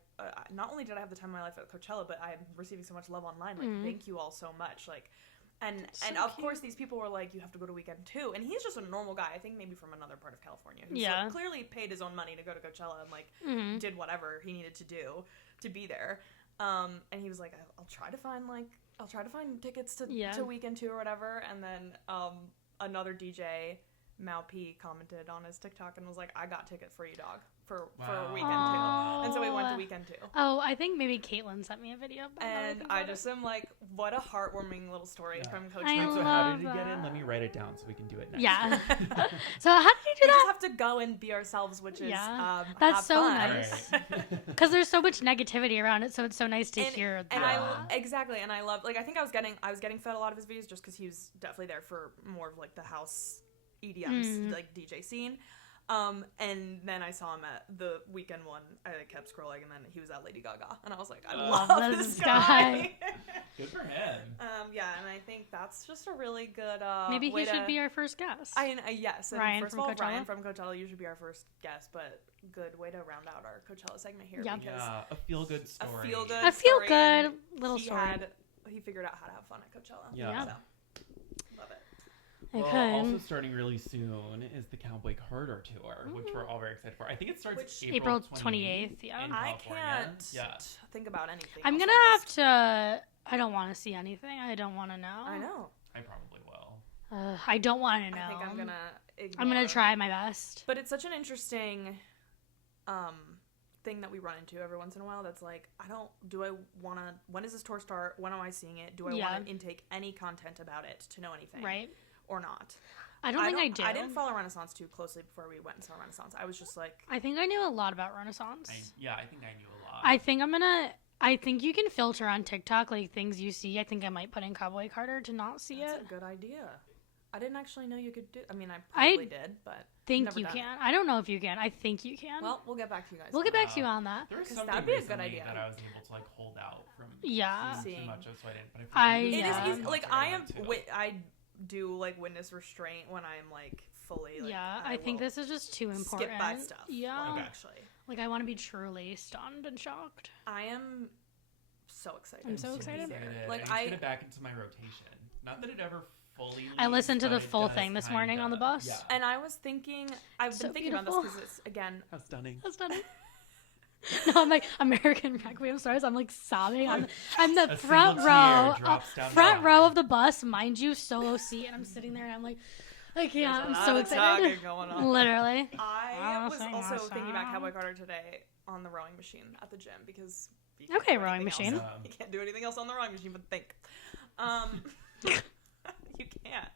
not only did I have the time of my life at Coachella, but I'm receiving so much love online. Like, thank you all so much. Like, and of course these people were like, you have to go to Weekend 2, and he's just a normal guy. I think maybe from another part of California who like, clearly paid his own money to go to Coachella and like did whatever he needed to do to be there. And he was like, I'll try to find tickets to Weekend 2 or whatever. And then another DJ Mal P commented on his TikTok and was like, I got ticket for you, dog, for a weekend too. And so we went to weekend too. Oh, I think maybe Caitlin sent me a video. And I just am like, what a heartwarming little story from Coach. So how did it get in? Let me write it down so we can do it next Yeah. year. So how did you do we that? just have to go and be ourselves, which is that's so fun. nice. Because there's so much negativity around it, so it's so nice to hear that. And I love, like, I think I was getting fed a lot of his videos just because he was definitely there for more of like the house EDM like DJ scene. And then I saw him at the weekend one. I kept scrolling, and then he was at Lady Gaga, and I was like, I love this guy. Good for him. Yeah, and I think that's just a really good. Maybe he should be our first guest. Yes, and Ryan first from of all, Coachella. Ryan from Coachella, you should be our first guest, but good way to round out our Coachella segment here. Yeah. Because a feel good story. A feel good little story. He figured out how to have fun at Coachella. Yeah. So, love it. Well, Okay. also starting really soon is the Cowboy Carter Tour, which we're all very excited for. I think it starts April 28th. Yeah. I can't think about anything. I'm gonna have to. I don't want to see anything. I don't want to know. I know. I probably will. I don't want to know. I think I'm gonna. I'm gonna try my best. But it's such an interesting thing that we run into every once in a while. That's like, when does this tour start? When am I seeing it? Do I want to intake any content about it to know anything? Right. Or not? I don't think I do. I didn't follow Renaissance too closely before we went and saw Renaissance. I was just like, I think I knew a lot about Renaissance. I think I knew a lot. I think you can filter on TikTok like things you see. I think I might put in Cowboy Carter to not see that's it. a good idea. I didn't actually know you could do. I mean, I probably did, but think you can. I don't know if you can. I think you can. Well, we'll get back to you guys. We'll get back to you on that. There was Because something that'd be a good idea. that I was able to like hold out from Yeah. too much of, so I didn't. But It is easy. Like I do like witness restraint when I'm like fully. Like, I think this is just too important. Skip by stuff. Yeah. Like, actually. Like I want to be truly stunned and shocked. I am so excited. I'm so excited. Like I get it back into my rotation. Not that it ever fully. I listened to the but it full does thing this morning on the bus. Yeah. And I was thinking, I've So been thinking beautiful. about this because it's again. How stunning. That's stunning. No, I'm like American Requiem stars. I'm like sobbing. I'm the front row of the bus, mind you, solo seat, and I'm sitting there and I'm like, I can't. I'm so excited. Going on. Literally. I was also thinking about Cowboy Carter today on the rowing machine at the gym because. Okay, rowing machine. You can't do anything else on the rowing machine but think. You can't.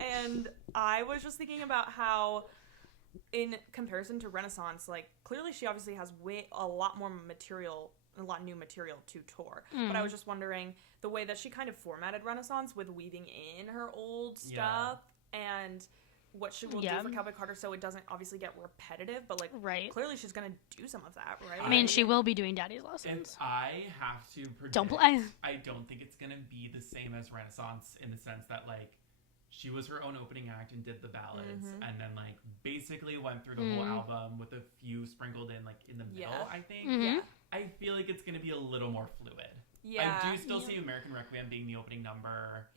And I was just thinking about how, in comparison to Renaissance, like, clearly she obviously has a lot new material to tour. But I was just wondering the way that she kind of formatted Renaissance with weaving in her old stuff and what she will do for Cowboy Carter so it doesn't obviously get repetitive, but like clearly she's gonna do some of that, right? I mean, she will be doing Daddy's Lessons. If I have to predict, Don't play. I don't think it's gonna be the same as Renaissance in the sense that like she was her own opening act and did the ballads and then like basically went through the whole album with a few sprinkled in like in the middle. I think I feel like it's gonna be a little more fluid. Yeah, I do still see American Requiem being the opening number.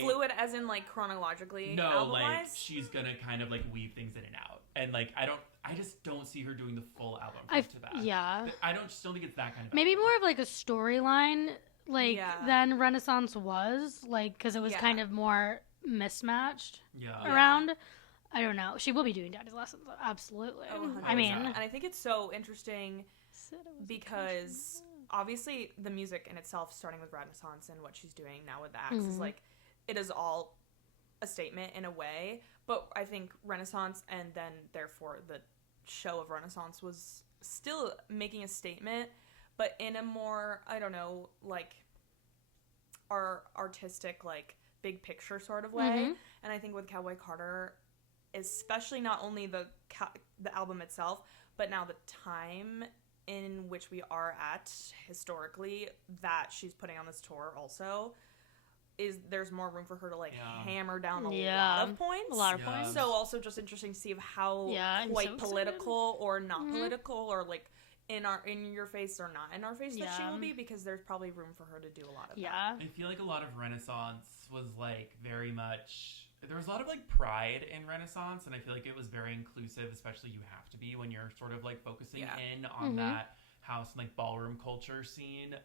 Fluid as in like chronologically? No, album-wise? like she's gonna kind of like weave things in and out, and like I just don't see her doing the full album to that. Yeah, I don't think it's that kind of. Maybe album. more of like a storyline, like than Renaissance was, like because it was kind of more mismatched around. I don't know. She will be doing Daddy's Lessons, absolutely. Oh, I mean, and I think it's so interesting because obviously the music in itself, starting with Renaissance and what she's doing now with the acts, is like, it is all a statement in a way, but I think Renaissance and then therefore the show of Renaissance was still making a statement, but in a more, I don't know, like artistic, like big picture sort of way. And I think with Cowboy Carter, especially not only the album itself, but now the time in which we are at historically that she's putting on this tour also there's more room for her to like hammer down a lot of points. So also just interesting to see how quite political or not political or like in your face or not in our face that she will be, because there's probably room for her to do a lot of that. I feel like a lot of Renaissance was like very much, there was a lot of like pride in Renaissance, and I feel like it was very inclusive, especially you have to be when you're sort of like focusing in on that house and like ballroom culture scene.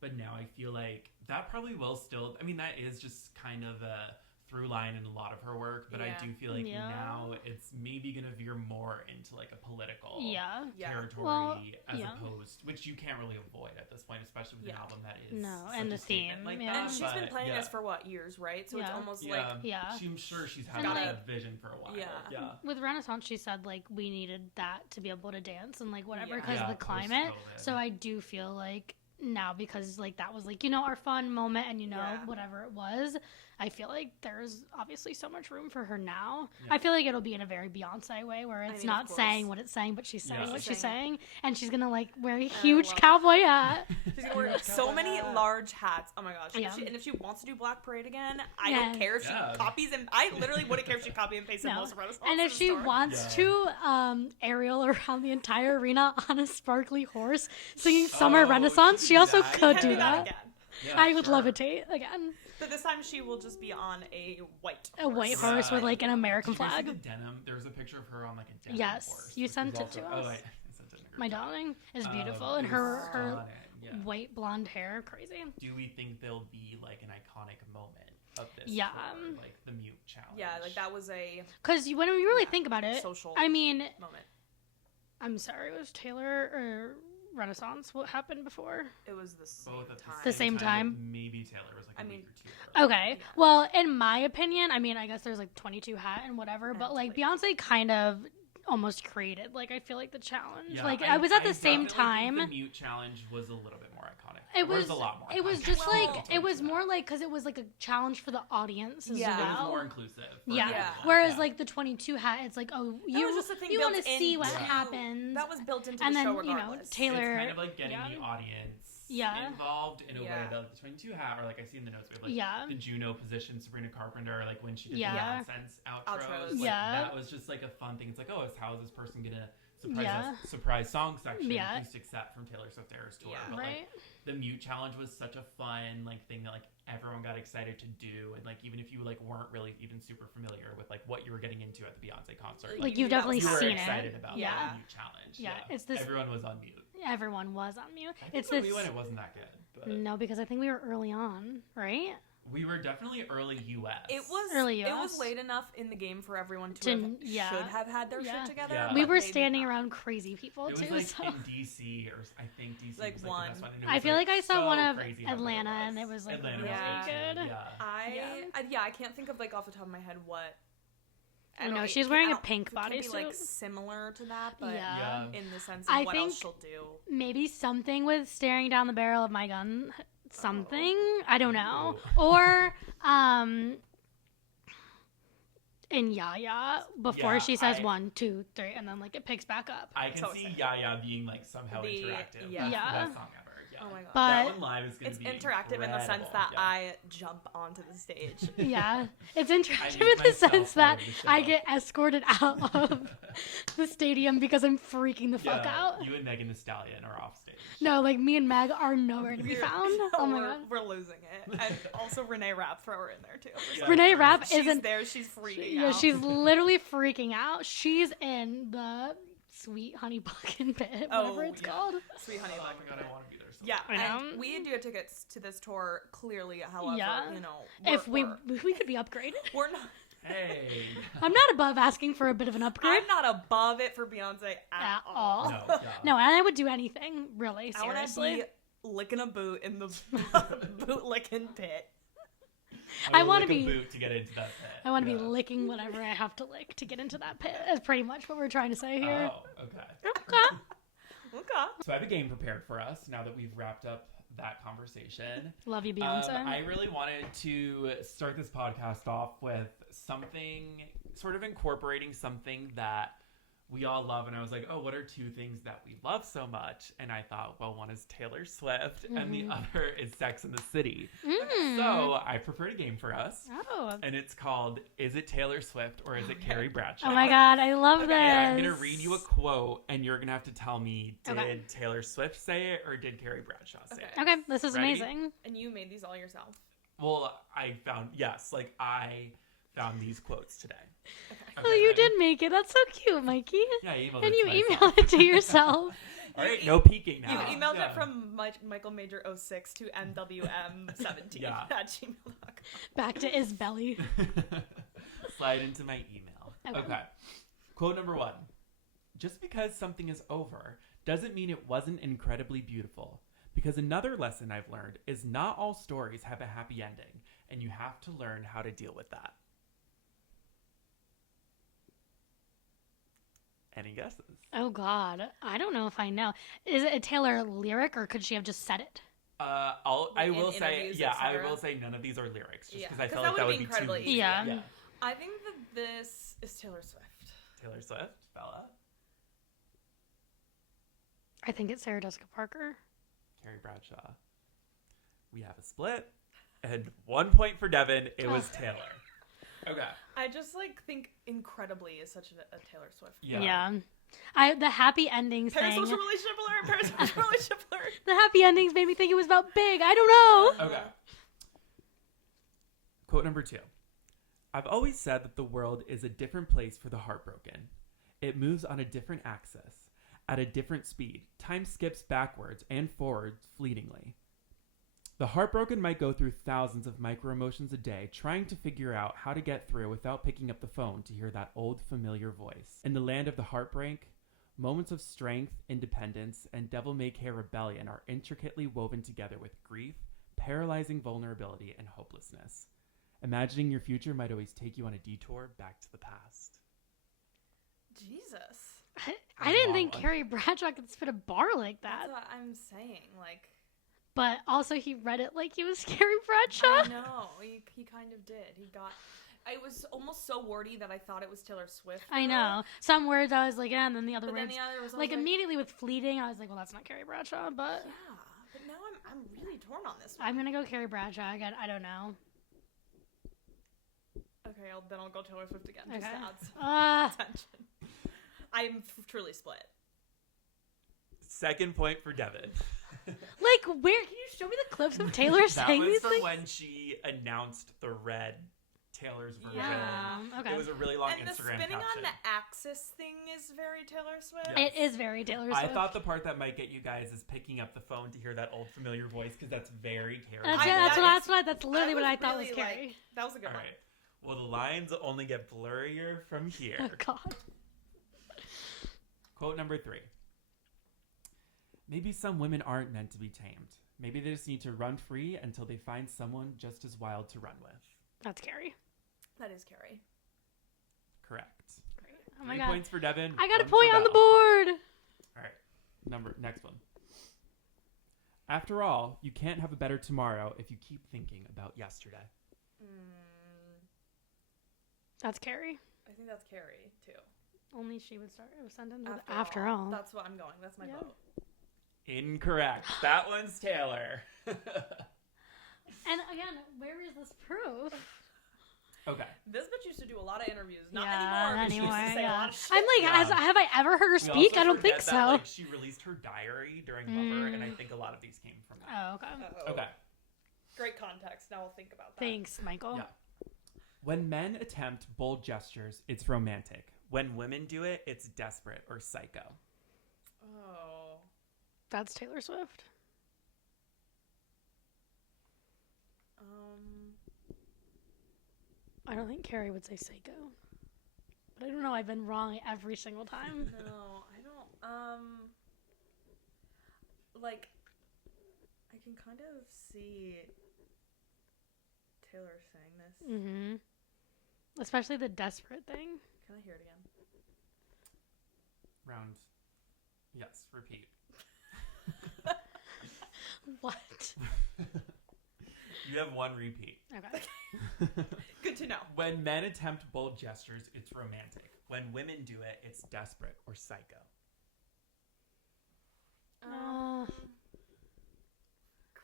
But now I feel like that probably will still, I mean, that is just kind of a through line in a lot of her work, but I do feel like now it's maybe gonna veer more into like a political territory as opposed, which you can't really avoid at this point, especially with an album that is and the theme like that. And she's been playing this for what, years, right? So it's almost like I'm sure she's had a vision for a while. With Renaissance, she said like we needed that to be able to dance and like whatever because of the climate. So I do feel like now, because like that was like, you know, our fun moment and, you know, whatever it was, I feel like there's obviously so much room for her now. I feel like it'll be in a very Beyonce way where it's not saying what it's saying, but she's saying what she's saying, and she's gonna like wear a huge cowboy hat. She's gonna wear so many large hats. Oh my gosh. And if she wants to do Black Parade again, I don't care if she copies, and I literally wouldn't care if she copy and pasted most of Renaissance. And if she wants to aerial around the entire arena on a sparkly horse singing Summer Renaissance, she also could do that. Again. I would levitate again. But this time she will just be on a white horse with like an American flag. The denim. There was a picture of her on like a denim horse. You sent it to us. Oh, I sent it to her. My darling is beautiful, and her white blonde hair, crazy. Do we think there'll be like an iconic moment of this? Yeah. Tour, like the mute challenge. Yeah, like that was a. Because when we really think about it, social. I mean, moment. I'm sorry, was Taylor or Renaissance what happened before? It was the same both at time. The same time? Maybe Taylor was like a week or two. Okay. Yeah. Well, in my opinion, I mean, I guess there's like 22 hat and whatever, but like Beyonce kind of almost created, like, I feel like the challenge. Yeah, like I was at the same time. The mute challenge was a little bit more iconic. It was a lot more. It was just like it was more like because it was like a challenge for the audience as well. It was more inclusive. Whereas like the 22 hat, it's like, oh, you want to see what into, happens. That was built into and the then, show regardless. You know, Taylor. It's kind of like getting the audience involved in a way that like the 22 hat, or like I see in the notes, we have like the Juno position, Sabrina Carpenter, like when she did the nonsense outros. Like, that was just like a fun thing. It's like, oh, how is this person gonna surprise song section acoustic set from Taylor Swift Eras Tour? But like the mute challenge was such a fun like thing that like everyone got excited to do, and like even if you like weren't really even super familiar with like what you were getting into at the Beyonce concert, like you've definitely seen it. You were excited about the mute challenge. It's this. Everyone was on mute. Everyone was on mute. It's this. We went, it wasn't that good. But no, because I think we were early on, right? We were definitely early US. It was early US. It was late enough in the game for everyone to should have had their shit together. Yeah. We were standing around crazy people too. It was like in DC, or I think DC like was one. Like the best one. I feel like I saw one of Atlanta, and it was like Atlanta really good. I can't think of like off the top of my head what. I know she's wearing a pink bodysuit. Like similar to that, but in the sense of what else she'll do. Maybe something with staring down the barrel of my gun. Something I don't know, or in Yaya before she says 1, 2, 3, and then like it picks back up. I can see Yaya being like somehow interactive. Best song ever. Oh my god. But that one live is going to be interactive in the sense that I jump onto the stage. It's interactive in the sense that I get escorted out of the stadium because I'm freaking the fuck out. You and Megan Thee Stallion are off stage. No, like me and Meg are nowhere to be found. Oh my god. We're losing it. And also Renee Rapp, throw her in there too. Yeah. Renee Rapp isn't there. She's freaking out. Yeah, she's literally freaking out. She's in the Sweet Honey Bucket pit, whatever it's called. Sweet Honey Bucket. Oh my god, I want to be there. Yeah, and we didn't do tickets to this tour. Clearly, however, you know, if we could be upgraded, we're not. Hey, I'm not above asking for a bit of an upgrade. I'm not above it for Beyonce at all. No, and I would do anything really. Seriously, I want to be licking a boot in the boot licking pit. I want to be boot to get into that pit. I want to be licking whatever I have to lick to get into that pit. That's pretty much what we're trying to say here. Oh, okay. Okay. So I have a game prepared for us now that we've wrapped up that conversation. Love you, Beyonce. I really wanted to start this podcast off with something, sort of incorporating something that we all love. And I was like, oh, what are two things that we love so much? And I thought, well, one is Taylor Swift and the other is Sex and the City. So I prepared a game for us. And it's called, Is It Taylor Swift or Is It Carrie Bradshaw? Oh my god, I love this. I'm going to read you a quote and you're going to have to tell me, did Taylor Swift say it or did Carrie Bradshaw say it? Okay, this is Ready? amazing. And you made these all yourself? Well, I found these quotes today. Okay, you did make it. That's so cute, Mikey. Yeah, I emailed and it you to myself. emailed it to yourself. All right, no peeking now. You emailed it from Michael Major 06 to MWM17 at gmail.com. Back to Isbelly. Slide into my email. Okay. Quote number 1. Just because something is over doesn't mean it wasn't incredibly beautiful. Because another lesson I've learned is not all stories have a happy ending, and you have to learn how to deal with that. Any guesses? Oh, God. I don't know if I know. Is it a Taylor lyric, or could she have just said it? I will say none of these are lyrics, just because I felt like that would be too easy. Yeah. I think that this is Taylor Swift. Taylor Swift? Bella? I think it's Sarah Jessica Parker. Carrie Bradshaw. We have a split, and 1 point for Devin. It was Taylor. Okay. I just think incredibly is such a Taylor Swift. Yeah. The happy endings thing. Parasocial relationship alert. The happy endings made me think it was about big. I don't know. Okay. Quote number 2. I've always said that the world is a different place for the heartbroken. It moves on a different axis, at a different speed. Time skips backwards and forwards fleetingly. The heartbroken might go through thousands of micro-emotions a day trying to figure out how to get through without picking up the phone to hear that old familiar voice. In the land of the heartbreak, moments of strength, independence, and devil-may-care rebellion are intricately woven together with grief, paralyzing vulnerability, and hopelessness. Imagining your future might always take you on a detour back to the past. Jesus. I didn't think Carrie Bradshaw could spit a bar like that. That's what I'm saying. But also he read it like he was Carrie Bradshaw. I know. He kind of did. I was almost so wordy that I thought it was Taylor Swift. I know. Some words I was like, and then the other words. Then the other was immediately with fleeting, I was like, well, that's not Carrie Bradshaw, but. Yeah. But now I'm really torn on this one. I'm going to go Carrie Bradshaw again. I don't know. Okay, then I'll go Taylor Swift again. Okay. Just to add some attention. I'm truly split. Second point for Devin. Where? Can you show me the clips of Taylor saying these things? That was from when she announced the red Taylor's version. Yeah. Okay. It was a really long and Instagram the spinning caption. on the axis thing is very Taylor Swift. Yes. It is very Taylor Swift. I thought the part that might get you guys is picking up the phone to hear that old familiar voice, because that's very Taylor. That's literally what I thought was Carrie. That was a good one. All right. Well, the lines only get blurrier from here. Oh, God. Quote number 3. Maybe some women aren't meant to be tamed. Maybe they just need to run free until they find someone just as wild to run with. That's Carrie. That is Carrie. Correct. Great. Oh my 3 God. points for Devin. I got a 1 point for on the Belle. board. All right. Next one. After all, you can't have a better tomorrow if you keep thinking about yesterday. That's Carrie. I think that's Carrie, too. Only she would start a sentence with after all. That's what I'm going. That's my vote. Incorrect. That one's Taylor. And again, where is this proof? Okay. This bitch used to do a lot of interviews. Not anymore. She used to say a lot of shit. I'm like, have I ever heard her speak? I don't think so. That, she released her diary during Lover, and I think a lot of these came from that. Oh, okay. Okay. Great context. Now I'll think about that. Thanks, Michael. Yeah. When men attempt bold gestures, it's romantic. When women do it, it's desperate or psycho. Oh. That's Taylor Swift. I don't think Carrie would say psycho. But I don't know. I've been wrong every single time. No, I don't. I can kind of see Taylor saying this. Mm-hmm. Especially the desperate thing. Can I hear it again? Round. Yes, repeat. What? You have 1 repeat. Okay. Good to know. When men attempt bold gestures, it's romantic. When women do it, it's desperate or psycho.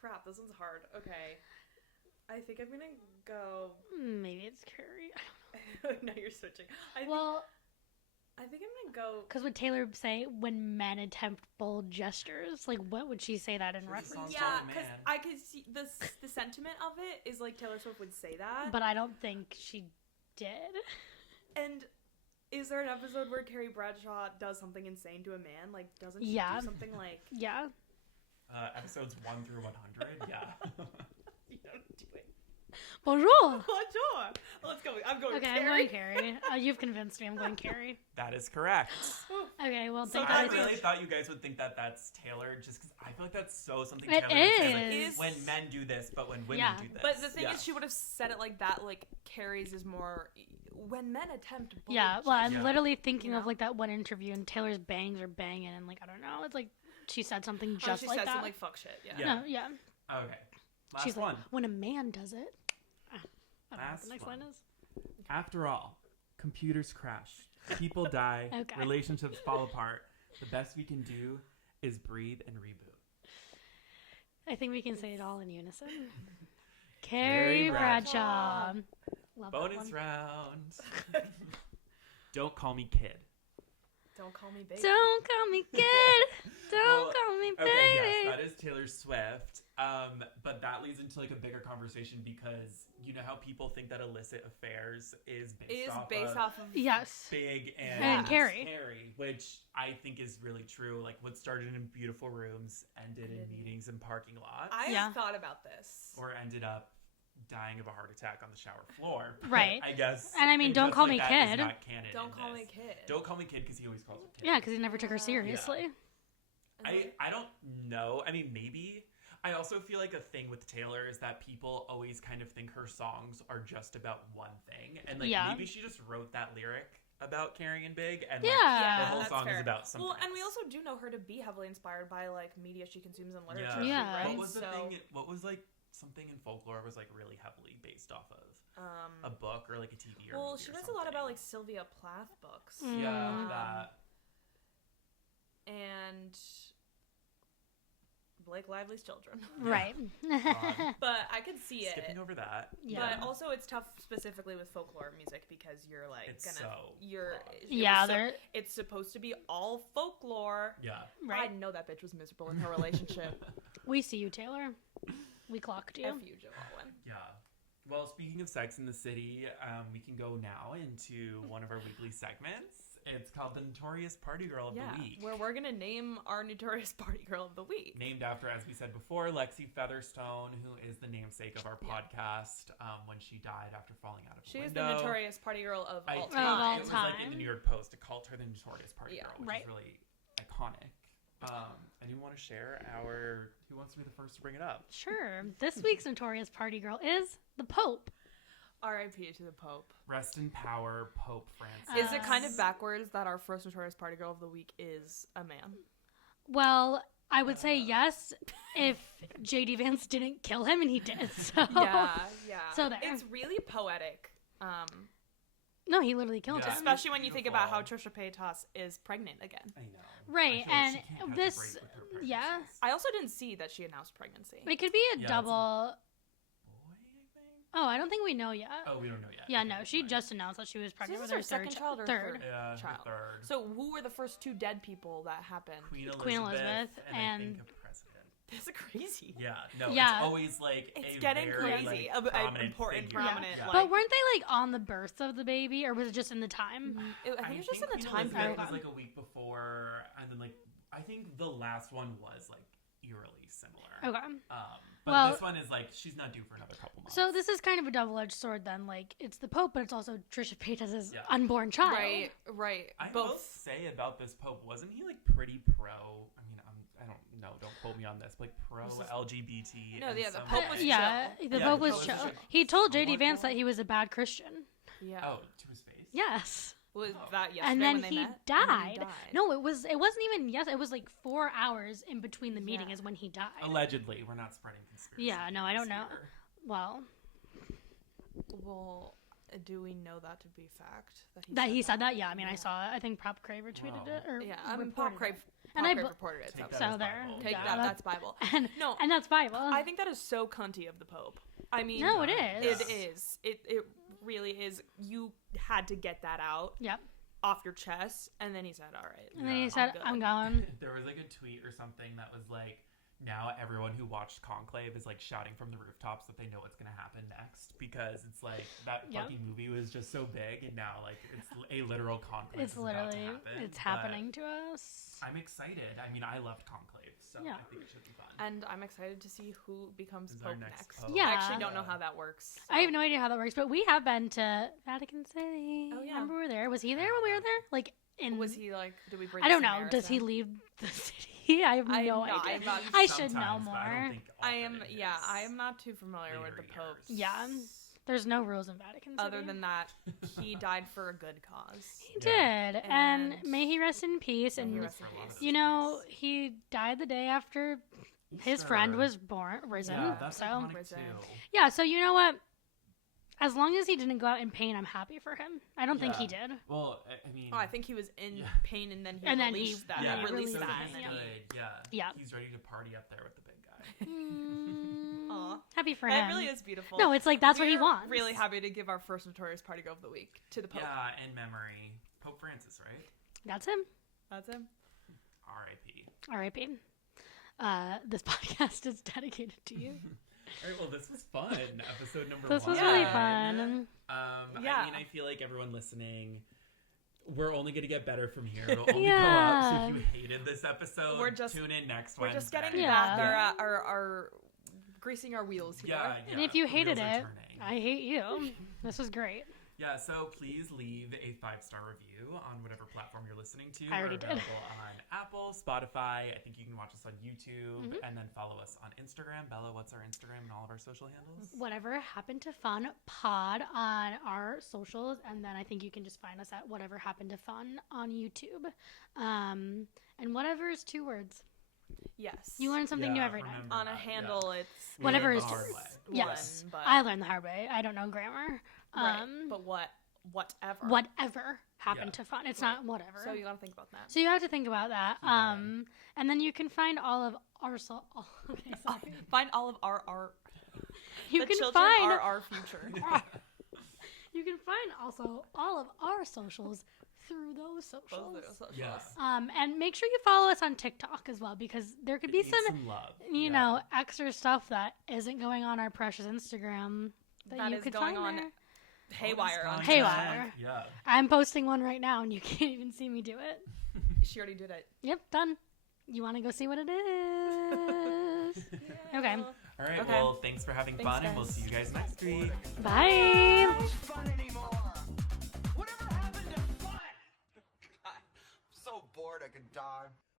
Crap, this one's hard. Okay. I think I'm gonna go... Maybe it's Carrie. I don't know. No, you're switching. I think I'm gonna go... Because would Taylor say, when men attempt bold gestures? Like, what would she say that in reference? Yeah, because I could see the sentiment of it is like Taylor Swift would say that. But I don't think she did. And Is there an episode where Carrie Bradshaw does something insane to a man? Like, doesn't she do something like... Yeah. Episodes 1 through 100, yeah. You don't do it. Bonjour! Bonjour! Let's go. I'm going Okay, Carrie. I'm going Carrie. You've convinced me. I'm going Carrie. That is correct. Okay, well, So thank I God. really thought you guys would think that that's Taylor, just because I feel like that's so something It Taylor would say, is. like, when men do this, but when women Yeah. do this. But the thing is, she would have said it like that. Like, Carrie's is more... When men attempt to bully Yeah, well, I'm Yeah. literally thinking You of know? like that one interview and Taylor's bangs are banging and like, I don't know. It's like she said something just she like says that. something like fuck shit. Yeah. Yeah. No, yeah. Okay. Last She's one. like, when a man does it. I don't know what Last the next one. line is. After all, computers crash, people die, Okay. relationships fall apart. The best we can do is breathe and reboot. I think we can say it all in unison. Carrie Carrie Bradshaw. Bradshaw. Love that Bonus one. round. Don't call me kid. Don't call me baby. Don't call me kid. Don't Well, call me baby. Okay, yes, that is Taylor Swift. But that leads into like a bigger conversation because you know how people think that illicit affairs is based off of Yes. Big And Carrie. which I think is really true. Like what started in beautiful rooms ended in meetings and parking lots, I thought about this. or ended up dying of a heart attack on the shower floor. Right. I guess. And I mean, don't just call like me that is kid. not canon Don't in call this. me kid. Don't call me kid because he always calls her kid. Yeah, because he never took her seriously. I don't know. I mean, maybe. I also feel like a thing with Taylor is that people always kind of think her songs are just about one thing. And like maybe she just wrote that lyric about Carrie and Big and like, the whole that's song fair. is about something Well, and we else. also do know her to be heavily inspired by like media she consumes in literature. Yeah. Yeah. Right? What was the So, thing? What was like something in folklore was like really heavily based off of a book or like a TV or well, movie she or writes a lot about something. like Sylvia Plath books. Yeah, that. And Blake Lively's children. Right. But I could see it. Skipping over that. Yeah. But also it's tough specifically with folklore music because you're like It's gonna so you're broad. Yeah, so, they're- it's supposed to be all folklore. Yeah. Right. I know that bitch was miserable in her relationship. We see you, Taylor. We clocked you. F you, Joe Alwyn. Yeah. Well, speaking of Sex in the City, we can go now into one of our weekly segments. It's called the Notorious Party Girl of the Week. Where we're gonna name our notorious party girl of the week. Named after, as we said before, Lexi Featherstone, who is the namesake of our podcast, when she died after falling out of a She is window. the notorious party girl of all think time. it was like in the New York Post. It called her the Notorious Party Girl, which is really iconic. Anyone want to share who wants to be the first to bring it up? Sure. This week's notorious party girl is the Pope. R.I.P. to the Pope. Rest in power, Pope Francis. Is it kind of backwards that our first notorious party girl of the week is a man? Well, I would say yes if J.D. Vance didn't kill him, and he did. So. Yeah. So there. It's really poetic. No, he literally killed him. Especially when you think about how Trisha Paytas is pregnant again. I know. Right, I feel like and she can't catch a this, break with her pregnancies. yeah. I also didn't see that she announced pregnancy. It could be a Yeah, double. Boy, I think. Oh, I don't think we know yet. Oh, we don't know yet. Yeah, Okay, no, that's she fine. just announced that she was So pregnant this with is her her second child or third. Yeah, child? her third. So who were the first two dead people that happened? Queen Elizabeth and I think a president. That's crazy. Yeah, no, Yeah. it's always like It's a getting very, crazy. like, prominent Important, figure. prominent. Yeah. Like, But weren't they like on the birth of the baby, or was it just in the time? I think it was just in the Queen time Elizabeth period. was like a week before, and then like I think the last one was like eerily similar. Okay. But Well- this one is like she's not due for another couple months. So this is kind of a double-edged sword then. Like, it's the Pope, but it's also Trisha Paytas' Yeah. unborn child. Right, right. I will Both. say about this Pope, wasn't he like pretty pro? I mean, I don't know. Don't quote me on this. But like pro LGBT. No, in yeah, the some Pope way. was Yeah, chill. the Yeah, Pope the was Pope was chill. chill. He told J.D. Somewhat Vance cool. that he was a bad Christian. Yeah. Oh, to his face. Yes. Was that yesterday And then when they he met? died. And No, it wasn't even yes. It was like 4 hours in between the meeting Yeah. is when he died. Allegedly, we're not spreading conspiracy. Yeah, no, I don't know. theories here. Well, Well, do we know that to be fact? that he said that. Yeah, I mean, I saw it. I think Prop Crave retweeted Wow. it or Yeah, I mean, reported Pop Crave, it. And Pop I Crave bu- reported it. Take So, that So as there. Bible. take Yeah, that's Bible. And No, and that's Bible. I think that is so cunty of the Pope. I mean, No, it is. It is. It really is. You had to get that out Yep. off your chest, and then he said, "All right." And then he Yeah. said, good." "I'm going." There was like a tweet or something that was like, now everyone who watched Conclave is like shouting from the rooftops that they know what's going to happen next, because it's like that fucking movie was just so big, and now like it's a literal conclave. It's literally it's happening to us. I'm excited. I mean, I loved Conclave, so I think it should be fun. And I'm excited to see who becomes Pope next. Pope. Yeah. I actually don't know how that works. So. I have no idea how that works, but we have been to Vatican City. Oh yeah, remember we were there? Was he there when we were there? Like, was he like? Did we bring? I don't know. Does he leave the city? I have no idea. I should know more. I am not too familiar with the Pope. Yeah. There's no rules in Vatican City. Other than that, he died for a good cause. He did. And may he rest in peace. And, you know, he died the day after his friend was risen. Yeah, that's so, iconic too. Yeah, so you know what? As long as he didn't go out in pain, I'm happy for him. I don't think he did. Well, I mean... I think he was in pain, and then he released that. Yeah, he released that. Yeah. He's ready to party up there with the big guy. Aw. Happy for him. That really is beautiful. No, it's like that's what he wants. Really happy to give our first Notorious Party Go of the Week to the Pope. Yeah, in memory. Pope Francis, right? That's him. That's him. R.I.P. R.I.P. This podcast is dedicated to you. All right, well, this was fun. Episode number 1. This was really fun. I mean, I feel like everyone listening, we're only going to get better from here. It'll only go up. So if you hated this episode, tune in next Wednesday. We're just getting back our greasing our wheels here. Yeah. And if you hated it, I hate you. This was great. Yeah, so please leave a 5-star review on whatever platform you're listening to. I already did. We're available on Apple, Spotify. I think you can watch us on YouTube, and then follow us on Instagram. Bella, what's our Instagram and all of our social handles? Whatever Happened to Fun Pod on our socials, and then I think you can just find us at Whatever Happened to Fun on YouTube. And whatever is 2 words. Yes. You learn something new every night. On a handle, it's whatever is 2 words. Yes. I learned the hard way. I don't know grammar. Right. But whatever. Whatever happened to fun. It's not whatever. So you gotta think about that. So you have to think about that. And then you can find all of our okay, sorry. Find all of our you the can children find are our future. You can find also all of our socials through those socials. Yes. And make sure you follow us on TikTok as well, because there could be some love. you know, extra stuff that isn't going on our precious Instagram that you could going find on there. Haywire. Haywire. Yeah. I'm posting one right now, and you can't even see me do it. She already did it. Yep, done. You want to go see what it is? Okay. All right. Well, thanks for having fun, and we'll see you guys next week. Bye. So bored I could die.